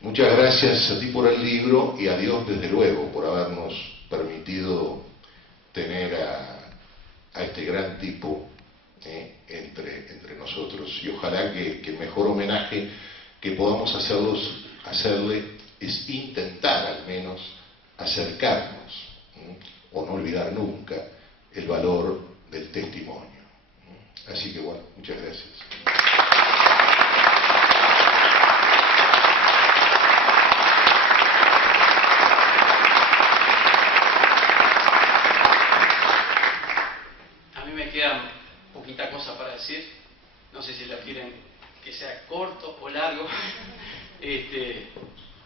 gracias a ti por el libro y a Dios desde luego por habernos permitido tener a este gran tipo entre nosotros, y ojalá que el mejor homenaje que podamos hacerle es intentar al menos acercarnos o no olvidar nunca el valor del testimonio. Así que bueno, muchas gracias. A mí me queda poquita cosa para decir, no sé si la quieren que sea corto o largo.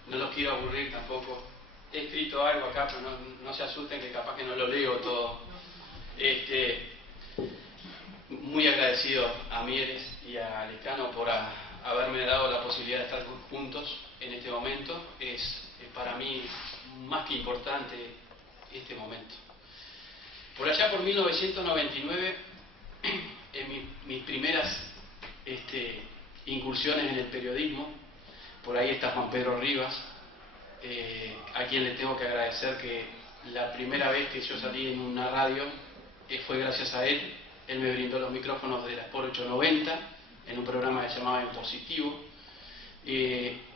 No los quiero aburrir tampoco. He escrito algo acá, pero no se asusten que capaz que no lo leo todo. Muy agradecido a Mieres y a Lescano por haberme dado la posibilidad de estar juntos en este momento. Es para mí más que importante este momento. Por allá por 1999, en mis primeras incursiones en el periodismo, por ahí está Juan Pedro Rivas, a quien le tengo que agradecer que la primera vez que yo salí en una radio fue gracias a él. Él me brindó los micrófonos de la Sport 890 en un programa que se llamaba En Positivo,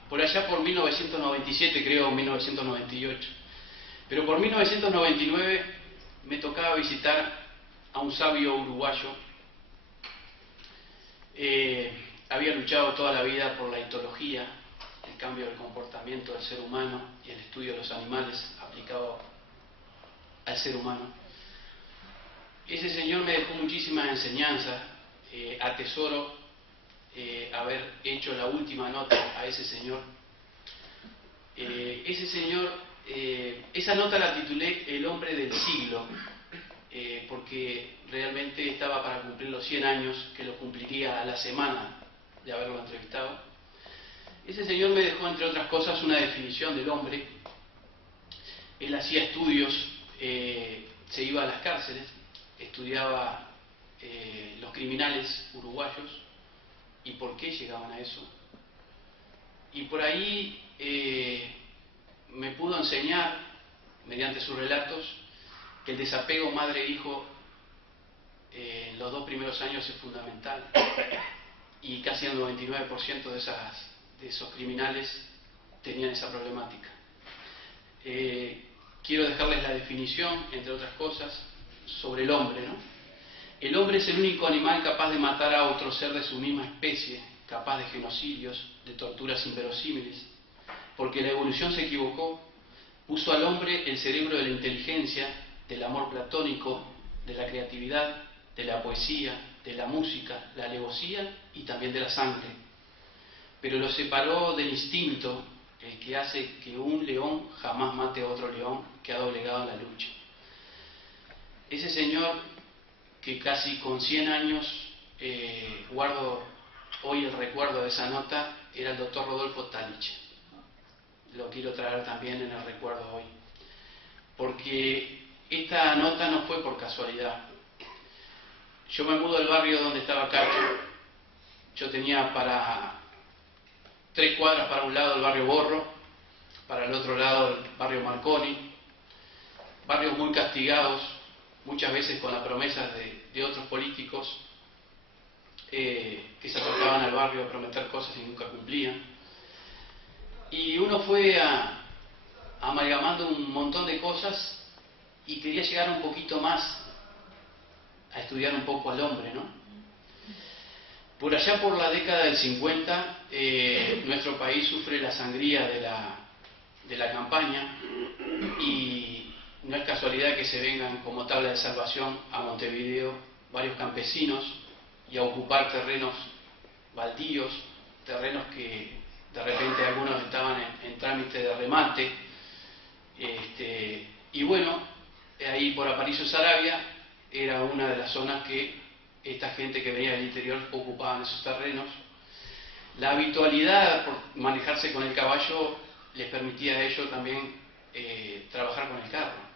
por allá por 1997, creo, 1998. Pero por 1999 me tocaba visitar a un sabio uruguayo. Había luchado toda la vida por la etología, el cambio del comportamiento del ser humano y el estudio de los animales aplicado al ser humano. Ese señor me dejó muchísimas enseñanzas. Atesoro haber hecho la última nota a ese señor. Esa nota la titulé El hombre del siglo, porque realmente estaba para cumplir los 100 años, que lo cumpliría a la semana de haberlo entrevistado. Ese señor me dejó, entre otras cosas, una definición del hombre. Él hacía estudios, se iba a las cárceles, estudiaba los criminales uruguayos y por qué llegaban a eso. Y por ahí me pudo enseñar, mediante sus relatos, que el desapego madre-hijo en los 2 primeros años es fundamental, y casi el 99% de esos criminales tenían esa problemática. Quiero dejarles la definición, entre otras cosas, sobre el hombre, ¿no? El hombre es el único animal capaz de matar a otro ser de su misma especie, capaz de genocidios, de torturas inverosímiles, porque la evolución se equivocó, puso al hombre el cerebro de la inteligencia, del amor platónico, de la creatividad, de la poesía, de la música, la alevosía y también de la sangre. Pero lo separó del instinto, el que hace que un león jamás mate a otro león que ha doblegado en la lucha. Ese señor, que casi con 100 años guardo hoy el recuerdo de esa nota, era el doctor Rodolfo Talich. Lo quiero traer también en el recuerdo hoy, porque esta nota no fue por casualidad. Yo me mudo del barrio donde estaba Cacho. Yo tenía para 3 cuadras para un lado el barrio Borro, para el otro lado el barrio Marconi, barrios muy castigados, muchas veces con las promesas de otros políticos que se acercaban al barrio a prometer cosas y nunca cumplían. Y uno fue amalgamando un montón de cosas y quería llegar un poquito más a estudiar un poco al hombre, ¿no? Por allá por la década del 50, nuestro país sufre la sangría de la campaña, y no es casualidad que se vengan como tabla de salvación a Montevideo varios campesinos y a ocupar terrenos baldíos, terrenos que de repente algunos estaban en trámite de remate, Y bueno, ahí por Aparicio Saravia era una de las zonas que esta gente que venía del interior ocupaban esos terrenos. La habitualidad por manejarse con el caballo les permitía a ellos también trabajar con el carro.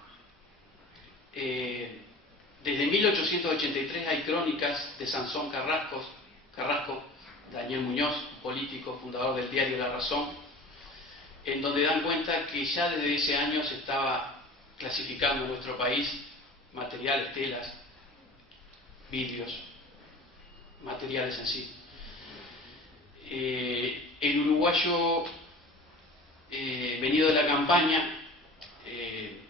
Desde 1883 hay crónicas de Sansón Carrasco, Daniel Muñoz, político, fundador del diario La Razón, en donde dan cuenta que ya desde ese año se estaba clasificando en nuestro país materiales, telas, vidrios, materiales en sí. El uruguayo venido de la campaña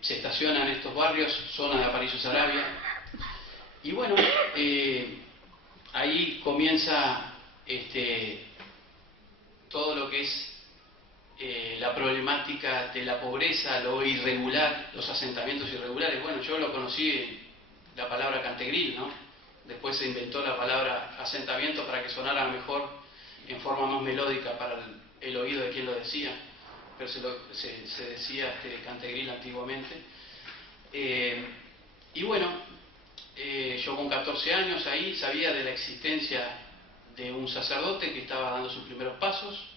se estaciona en estos barrios, zona de Aparicio Saravia, y bueno, ahí comienza todo lo que es la problemática de la pobreza, lo irregular, los asentamientos irregulares. Bueno, yo lo conocí la palabra cantegril, ¿no? Después se inventó la palabra asentamiento para que sonara mejor, en forma más melódica para el oído de quien lo decía, pero se decía cantegril antiguamente. Y bueno, yo con 14 años ahí sabía de la existencia de un sacerdote que estaba dando sus primeros pasos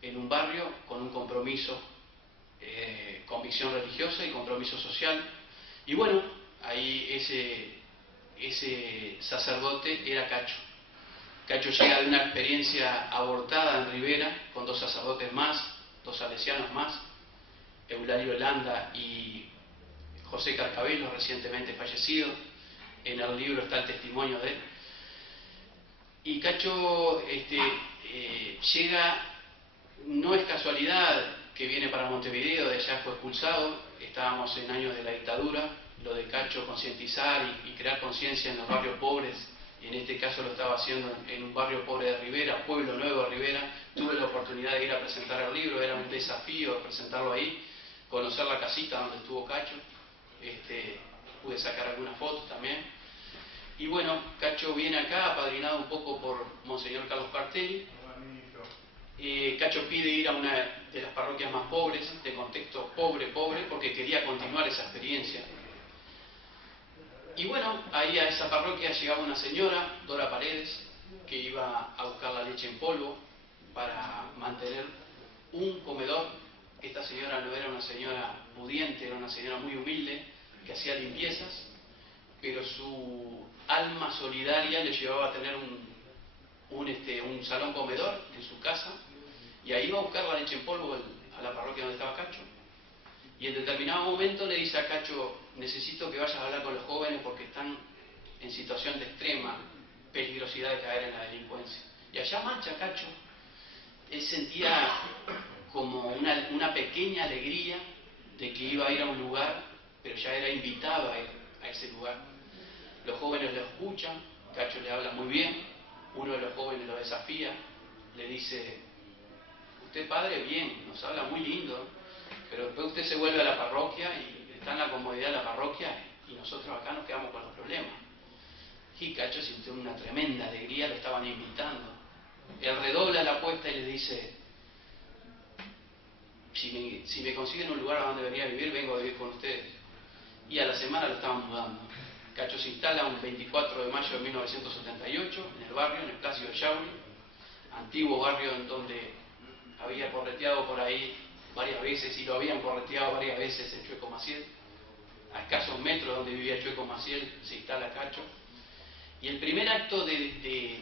en un barrio con un compromiso, convicción religiosa y compromiso social. Y bueno, ahí ese sacerdote era Cacho. Cacho llega de una experiencia abortada en Rivera con 2 sacerdotes más, 2 salesianos más, Eulalio Landa y José Carcabelo, recientemente fallecido. En el libro está el testimonio de él. Y Cacho llega, no es casualidad que viene para Montevideo, de allá fue expulsado, estábamos en años de la dictadura, lo de Cacho concientizar y crear conciencia en los barrios pobres, y en este caso lo estaba haciendo en un barrio pobre de Rivera, Pueblo Nuevo de Rivera. Tuve la oportunidad de ir a presentar el libro, era un desafío presentarlo ahí, conocer la casita donde estuvo Cacho, pude sacar algunas fotos también. Y bueno, Cacho viene acá, apadrinado un poco por Monseñor Carlos Partelli. Cacho pide ir a una de las parroquias más pobres, de contexto pobre, porque quería continuar esa experiencia. Y bueno, ahí a esa parroquia llegaba una señora, Dora Paredes, que iba a buscar la leche en polvo para mantener un comedor. Esta señora no era una señora pudiente, era una señora muy humilde, que hacía limpiezas, pero su alma solidaria le llevaba a tener un salón comedor en su casa, y ahí iba a buscar la leche en polvo a la parroquia donde estaba Cacho. Y en determinado momento le dice a Cacho: necesito que vayas a hablar con los jóvenes porque están en situación de extrema peligrosidad de caer en la delincuencia. Y allá marcha Cacho. Él sentía como una pequeña alegría de que iba a ir a un lugar, pero ya era invitado a ir a ese lugar. Los jóvenes lo escuchan, Cacho le habla muy bien, uno de los jóvenes lo desafía, le dice: usted, padre, bien, nos habla muy lindo, pero después usted se vuelve a la parroquia y está en la comodidad de la parroquia y nosotros acá nos quedamos con los problemas. Y Cacho sintió una tremenda alegría, lo estaban invitando. Él redobla la apuesta y le dice: si me consiguen un lugar donde venía a vivir, vengo a vivir con ustedes. Y a la semana lo estaban mudando. Cacho se instala un 24 de mayo de 1978 en el barrio, en el Plácido Yauri, antiguo barrio en donde había correteado por ahí varias veces, y lo habían correteado varias veces el Chueco Maciel. A escasos metros donde vivía el Chueco Maciel se instala Cacho. Y el primer acto de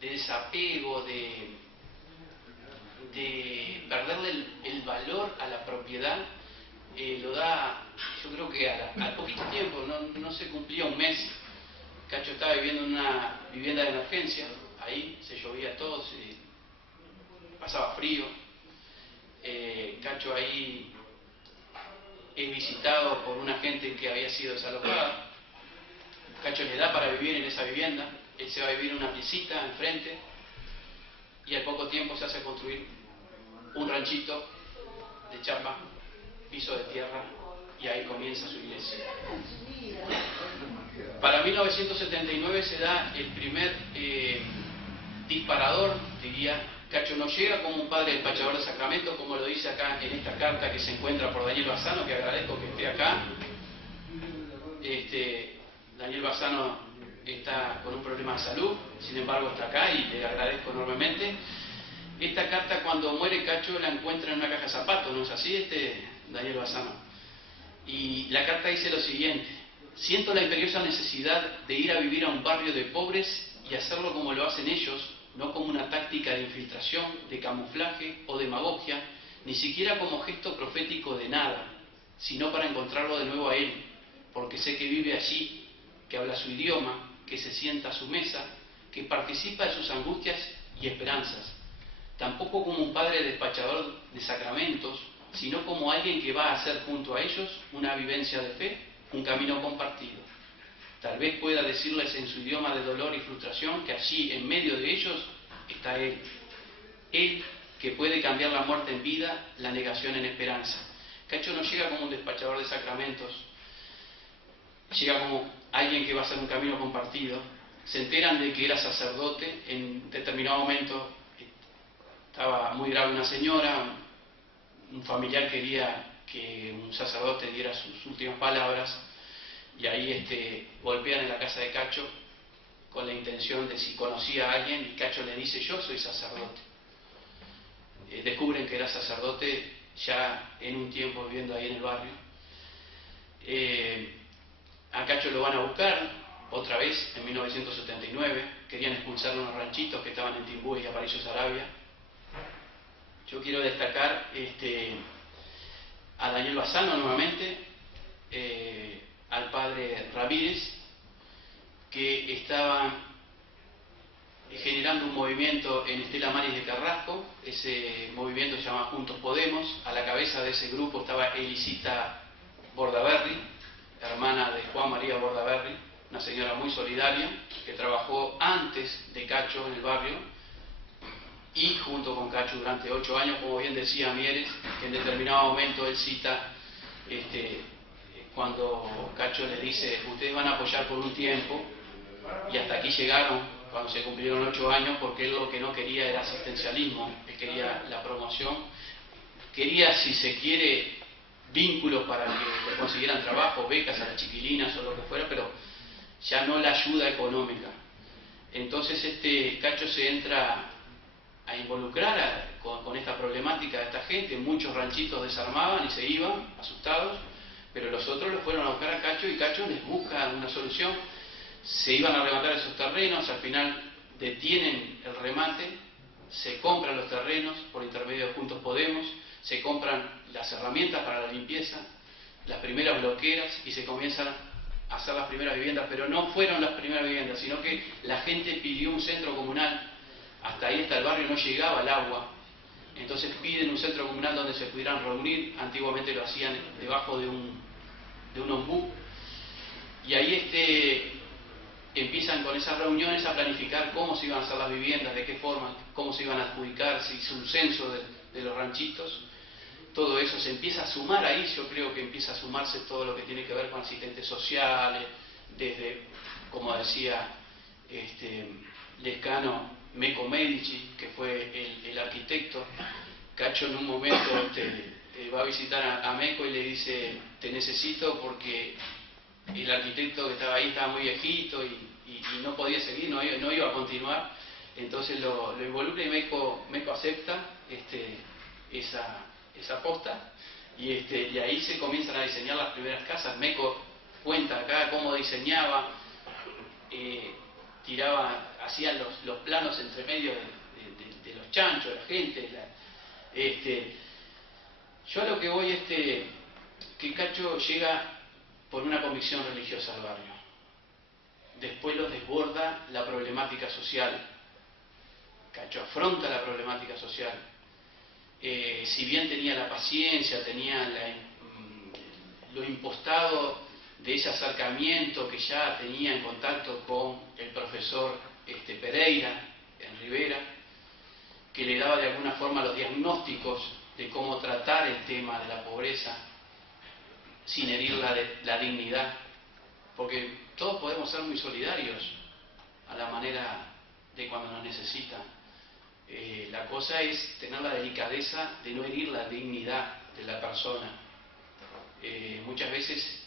desapego, de perderle el valor a la propiedad, lo da, yo creo que al poquito tiempo, no se cumplía un mes. Cacho estaba viviendo en una vivienda de emergencia, ahí se llovía todo, pasaba frío. Cacho ahí es visitado por una gente que había sido desalojada. Cacho le da para vivir en esa vivienda, él se va a vivir en una piecita enfrente, y al poco tiempo se hace construir un ranchito de chapa, piso de tierra, y ahí comienza su iglesia. Para 1979 se da el primer disparador, diría, Cacho no llega como un padre despachador de sacramentos, como lo dice acá en esta carta que se encuentra por Daniel Bassano, que agradezco que esté acá. Daniel Bassano está con un problema de salud, sin embargo está acá y le agradezco enormemente. Esta carta, cuando muere Cacho, la encuentra en una caja de zapatos, ¿no es así, Daniel Bassano? Y la carta dice lo siguiente: siento la imperiosa necesidad de ir a vivir a un barrio de pobres y hacerlo como lo hacen ellos, no como una táctica de infiltración, de camuflaje o demagogia, ni siquiera como gesto profético de nada, sino para encontrarlo de nuevo a él, porque sé que vive allí, que habla su idioma, que se sienta a su mesa, que participa de sus angustias y esperanzas. Tampoco como un padre despachador de sacramentos, sino como alguien que va a hacer junto a ellos una vivencia de fe, un camino compartido. Tal vez pueda decirles en su idioma de dolor y frustración que allí, en medio de ellos, está Él. Él que puede cambiar la muerte en vida, la negación en esperanza. Cacho no llega como un despachador de sacramentos, llega como alguien que va a hacer un camino compartido. Se enteran de que era sacerdote, en determinado momento estaba muy grave una señora, un familiar quería que un sacerdote diera sus últimas palabras, y ahí golpean en la casa de Cacho con la intención de si conocía a alguien, y Cacho le dice: yo soy sacerdote. Descubren que era sacerdote ya en un tiempo viviendo ahí en el barrio. A Cacho lo van a buscar otra vez en 1979, querían expulsar unos ranchitos que estaban en Timbú y Aparicio Saravia. Yo quiero destacar a Daniel Bassano nuevamente, al padre Ramírez, que estaba generando un movimiento en Estela Maris de Carrasco. Ese movimiento se llama Juntos Podemos. A la cabeza de ese grupo estaba Elisita Bordaberry, hermana de Juan María Bordaberry, una señora muy solidaria que trabajó antes de Cacho en el barrio y junto con Cacho durante 8 años, como bien decía Mieres, que en determinado momento él cita cuando Cacho le dice: ustedes van a apoyar por un tiempo, y hasta aquí llegaron cuando se cumplieron 8 años, porque él lo que no quería era asistencialismo, él quería la promoción, quería, si se quiere, vínculos para que le consiguieran trabajo, becas a las chiquilinas o lo que fuera, pero ya no la ayuda económica. Entonces Cacho se entra a involucrar con esta problemática de esta gente. Muchos ranchitos desarmaban y se iban asustados, pero los otros los fueron a buscar a Cacho y Cacho les busca una solución. Se iban a rematar esos terrenos, al final detienen el remate, se compran los terrenos por intermedio de Juntos Podemos, se compran las herramientas para la limpieza, las primeras bloqueras, y se comienzan a hacer las primeras viviendas. Pero no fueron las primeras viviendas, sino que la gente pidió un centro comunal. Hasta ahí, hasta el barrio, no llegaba el agua. Entonces piden un centro comunal donde se pudieran reunir. Antiguamente lo hacían debajo de un ombú. Y ahí empiezan con esas reuniones a planificar cómo se iban a hacer las viviendas, de qué forma, cómo se iban a adjudicar, se hizo un censo de los ranchitos. Todo eso se empieza a sumar ahí. Yo creo que empieza a sumarse todo lo que tiene que ver con asistentes sociales, desde, como decía Lescano, Meco Medici, que fue el arquitecto. Cacho en un momento va a visitar a Meco y le dice: te necesito porque el arquitecto que estaba ahí estaba muy viejito y no podía seguir, no iba a continuar. Entonces lo involucra y Meco acepta esa posta, y ahí se comienzan a diseñar las primeras casas. Meco cuenta acá cómo diseñaba, hacían los planos entre medio de los chanchos, de la gente. Yo a lo que voy que Cacho llega por una convicción religiosa al barrio. Después los desborda la problemática social. Cacho afronta la problemática social. Si bien tenía la paciencia, tenía lo impostado de ese acercamiento que ya tenía en contacto con el profesor Pereira en Rivera, que le daba de alguna forma los diagnósticos de cómo tratar el tema de la pobreza sin herir la dignidad, porque todos podemos ser muy solidarios a la manera de cuando nos necesitan. La cosa es tener la delicadeza de no herir la dignidad de la persona. Muchas veces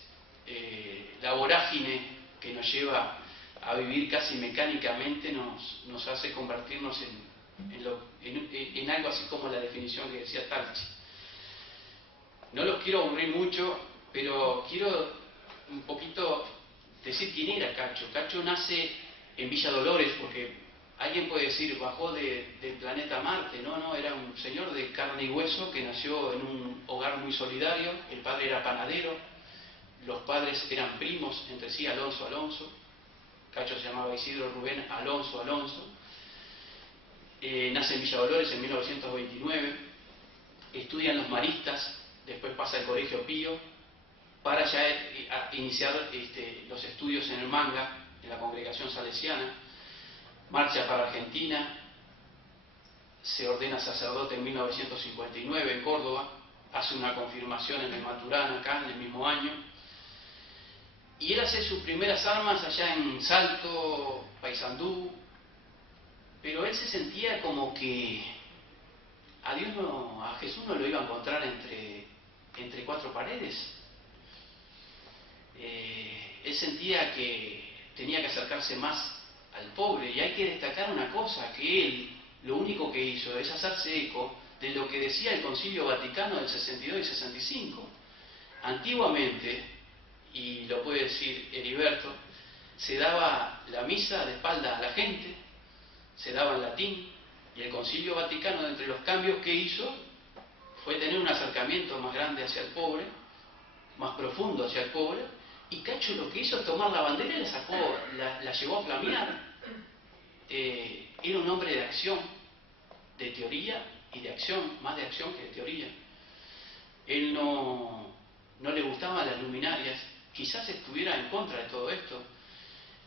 la vorágine que nos lleva a vivir casi mecánicamente nos hace convertirnos en algo así como la definición que decía Tarchi. No los quiero aburrir mucho, pero quiero un poquito decir quién era Cacho. Cacho nace en Villa Dolores, porque alguien puede decir, bajó del planeta Marte. No, era un señor de carne y hueso que nació en un hogar muy solidario. El padre era panadero, los padres eran primos entre sí, Alonso. Cacho se llamaba Isidro Rubén Alonso. Nace en Villa Dolores en 1929, estudia en los Maristas, después pasa al Colegio Pío, para ya iniciar los estudios en el Manga, en la congregación salesiana. Marcha para Argentina, se ordena sacerdote en 1959 en Córdoba, hace una confirmación en el Maturana, acá en el mismo año, y él hace sus primeras armas allá en Salto, Paysandú, pero él se sentía como que a Jesús no lo iba a encontrar entre cuatro paredes. Él sentía que tenía que acercarse más al pobre, y hay que destacar una cosa, que él lo único que hizo es hacerse eco de lo que decía el Concilio Vaticano del 62 y 65. Antiguamente, y lo puede decir Heriberto, se daba la misa de espalda a la gente, se daba en latín, y el Concilio Vaticano, entre los cambios que hizo, fue tener un acercamiento más grande hacia el pobre, más profundo hacia el pobre, y Cacho lo que hizo es tomar la bandera y la llevó a flamear. Era un hombre de acción, de teoría y de acción, más de acción que de teoría. Él no le gustaban las luminarias, quizás estuviera en contra de todo esto,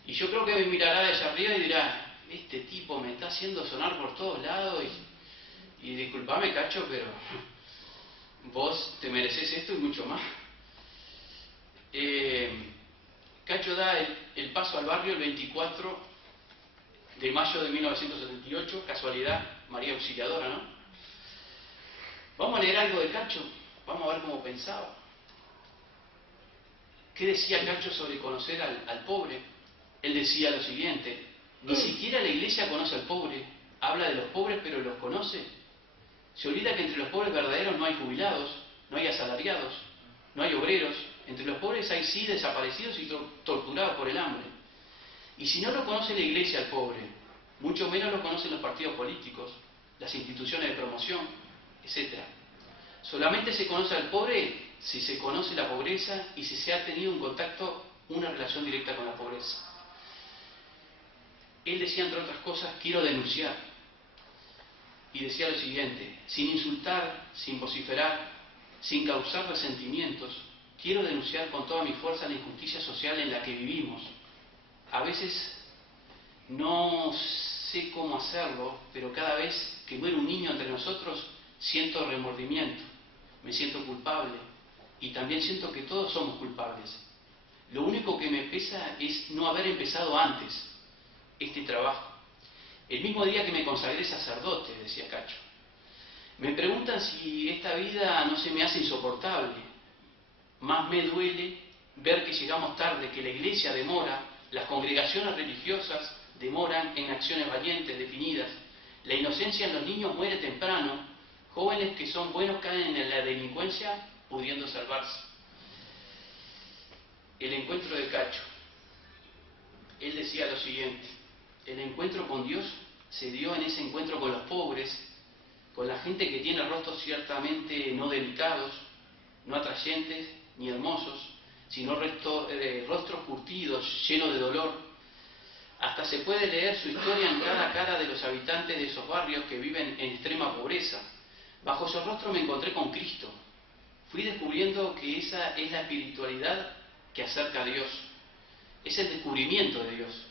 y yo creo que me mirará de allá arriba y dirá, este tipo me está haciendo sonar por todos lados, y disculpame, Cacho, pero vos te mereces esto y mucho más. Cacho da el paso al barrio el 24 de mayo de 1978, casualidad, María Auxiliadora, ¿no? Vamos a leer algo de Cacho, vamos a ver cómo pensaba. ¿Qué decía Cacho sobre conocer al pobre? Él decía lo siguiente: ni siquiera la iglesia conoce al pobre, habla de los pobres pero los conoce. Se olvida que entre los pobres verdaderos no hay jubilados, no hay asalariados, no hay obreros. Entre los pobres hay sí desaparecidos y torturados por el hambre. Y si no lo conoce la iglesia al pobre, mucho menos lo conocen los partidos políticos, las instituciones de promoción, etc. Solamente se conoce al pobre si se conoce la pobreza y si se ha tenido un contacto, una relación directa con la pobreza. Él decía, entre otras cosas, quiero denunciar. Y decía lo siguiente: sin insultar, sin vociferar, sin causar resentimientos, quiero denunciar con toda mi fuerza la injusticia social en la que vivimos. A veces no sé cómo hacerlo, pero cada vez que muere un niño entre nosotros siento remordimiento, me siento culpable, y también siento que todos somos culpables. Lo único que me pesa es no haber empezado antes este trabajo. El mismo día que me consagré sacerdote, decía Cacho. Me preguntan si esta vida no se me hace insoportable. Más me duele ver que llegamos tarde, que la iglesia demora, las congregaciones religiosas demoran en acciones valientes, definidas. La inocencia en los niños muere temprano. Jóvenes que son buenos caen en la delincuencia pudiendo salvarse. El encuentro de Cacho. Él decía lo siguiente: el encuentro con Dios se dio en ese encuentro con los pobres, con la gente que tiene rostros ciertamente no delicados, no atrayentes ni hermosos, sino rostros curtidos, llenos de dolor. Hasta se puede leer su historia en cada cara de los habitantes de esos barrios que viven en extrema pobreza. Bajo ese rostro me encontré con Cristo. Fui descubriendo que esa es la espiritualidad que acerca a Dios. Es el descubrimiento de Dios.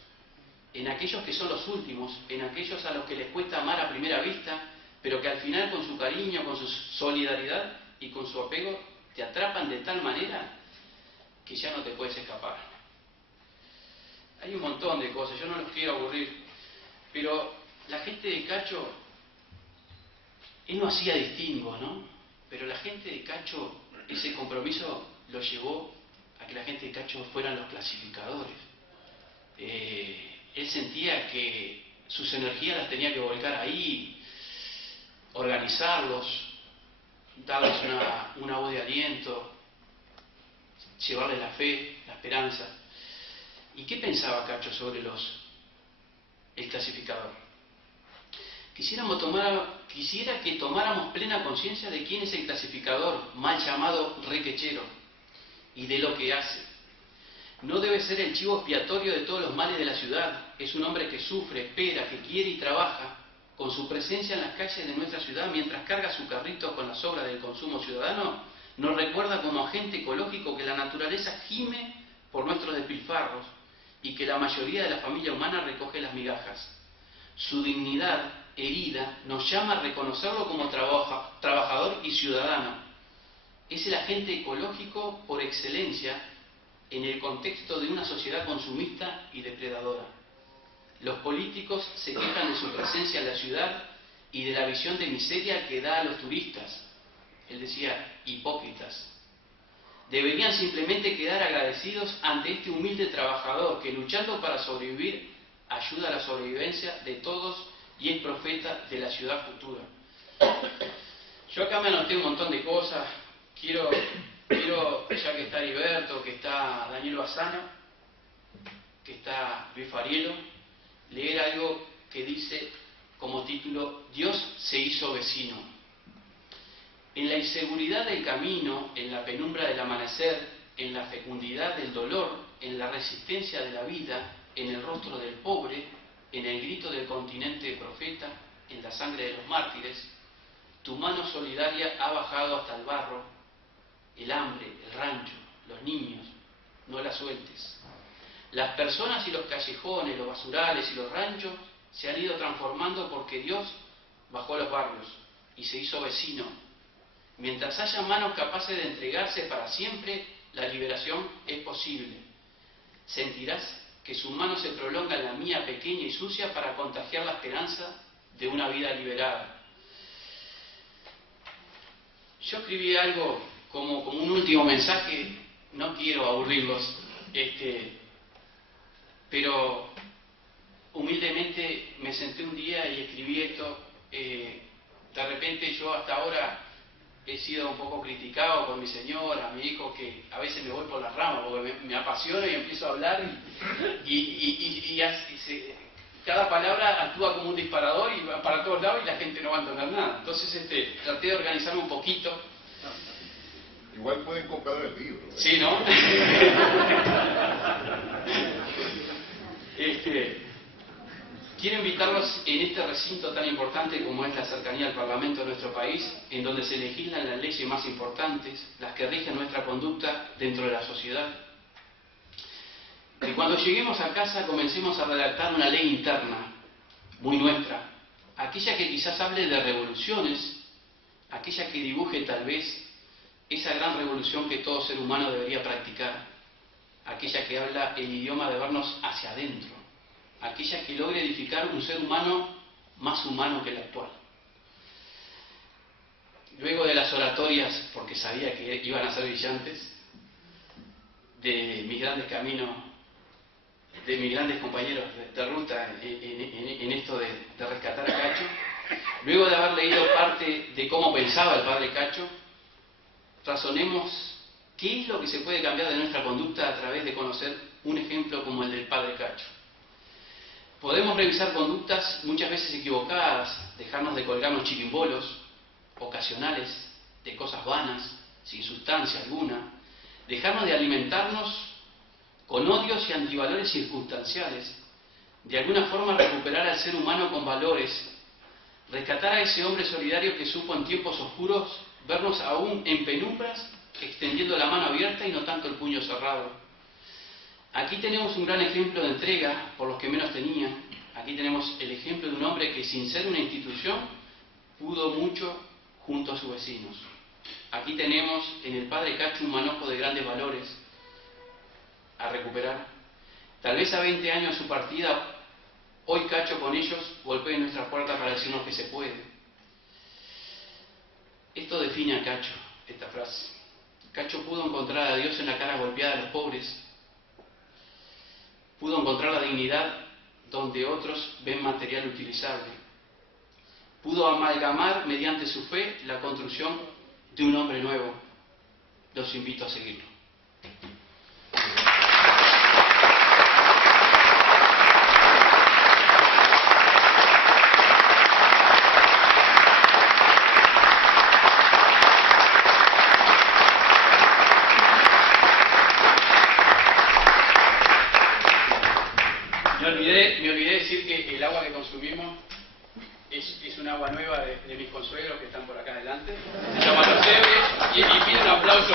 En aquellos que son los últimos, en aquellos a los que les cuesta amar a primera vista, pero que al final con su cariño, con su solidaridad y con su apego te atrapan de tal manera que ya no te puedes escapar. Hay un montón de cosas, yo no los quiero aburrir, pero la gente de Cacho él no hacía distingo, ¿no? Pero la gente de Cacho, ese compromiso lo llevó a que la gente de Cacho fueran los clasificadores. Él sentía que sus energías las tenía que volcar ahí, organizarlos, darles una voz de aliento, llevarles la fe, la esperanza. ¿Y qué pensaba Cacho sobre el clasificador? Quisiera que tomáramos plena conciencia de quién es el clasificador, mal llamado requechero, y de lo que hace. No debe ser el chivo expiatorio de todos los males de la ciudad. Es un hombre que sufre, espera, que quiere y trabaja, con su presencia en las calles de nuestra ciudad mientras carga su carrito con las obras del consumo ciudadano. Nos recuerda como agente ecológico que la naturaleza gime por nuestros despilfarros y que la mayoría de la familia humana recoge las migajas. Su dignidad herida nos llama a reconocerlo como trabajador y ciudadano. Es el agente ecológico por excelencia en el contexto de una sociedad consumista y depredadora. Los políticos se quejan de su presencia en la ciudad y de la visión de miseria que da a los turistas. Él decía, hipócritas. Deberían simplemente quedar agradecidos ante este humilde trabajador que, luchando para sobrevivir, ayuda a la sobrevivencia de todos y es profeta de la ciudad futura. Yo acá me anoté un montón de cosas. Quiero, ya que está Heriberto, que está Daniel Bassano, que está Luis Farielo, leer algo que dice como título: Dios se hizo vecino. En la inseguridad del camino, en la penumbra del amanecer, en la fecundidad del dolor, en la resistencia de la vida, en el rostro del pobre, en el grito del continente profeta, en la sangre de los mártires, tu mano solidaria ha bajado hasta el barro, el hambre, el rancho, los niños, no la sueltes. Las personas y los callejones, los basurales y los ranchos se han ido transformando porque Dios bajó a los barrios y se hizo vecino. Mientras haya manos capaces de entregarse para siempre, la liberación es posible. Sentirás que su mano se prolonga en la mía pequeña y sucia para contagiar la esperanza de una vida liberada. Yo escribí algo como un último mensaje, no quiero aburrirlos, pero humildemente me senté un día y escribí esto. De repente yo hasta ahora he sido un poco criticado por mi señora, mi hijo, que a veces me voy por las ramas porque me apasiona y empiezo a hablar cada palabra actúa como un disparador y va para todos lados y la gente no va a entender nada. Entonces traté de organizarme un poquito. Igual pueden comprar el libro. Sí, ¿no? Quiero invitarlos en este recinto tan importante como es la cercanía al Parlamento de nuestro país, en donde se legislan las leyes más importantes, las que rigen nuestra conducta dentro de la sociedad. Que cuando lleguemos a casa comencemos a redactar una ley interna, muy nuestra, aquella que quizás hable de revoluciones, aquella que dibuje tal vez esa gran revolución que todo ser humano debería practicar, aquella que habla el idioma de vernos hacia adentro, aquella que logre edificar un ser humano más humano que el actual. Luego de las oratorias, porque sabía que iban a ser brillantes, de mis grandes caminos, de mis grandes compañeros de ruta en esto de rescatar a Cacho, luego de haber leído parte de cómo pensaba el padre Cacho, razonemos qué es lo que se puede cambiar de nuestra conducta a través de conocer un ejemplo como el del padre Cacho. Podemos revisar conductas muchas veces equivocadas, dejarnos de colgarnos chirimbolos ocasionales de cosas vanas, sin sustancia alguna, dejarnos de alimentarnos con odios y antivalores circunstanciales, de alguna forma recuperar al ser humano con valores, rescatar a ese hombre solidario que supo en tiempos oscuros vernos aún en penumbras, extendiendo la mano abierta y no tanto el puño cerrado. Aquí tenemos un gran ejemplo de entrega por los que menos tenían. Aquí tenemos el ejemplo de un hombre que, sin ser una institución, pudo mucho junto a sus vecinos. Aquí tenemos en el padre Cacho un manojo de grandes valores a recuperar. Tal vez a 20 años de su partida, hoy Cacho con ellos golpea en nuestra puerta para decirnos que se puede. Esto define a Cacho, esta frase. Cacho pudo encontrar a Dios en la cara golpeada de los pobres. Pudo encontrar la dignidad donde otros ven material utilizable. Pudo amalgamar mediante su fe la construcción de un hombre nuevo. Los invito a seguirlo. Me olvidé decir que el agua que consumimos es un agua nueva de mis consuegros que están por acá adelante. Se llama Los Ebres y piden un aplauso.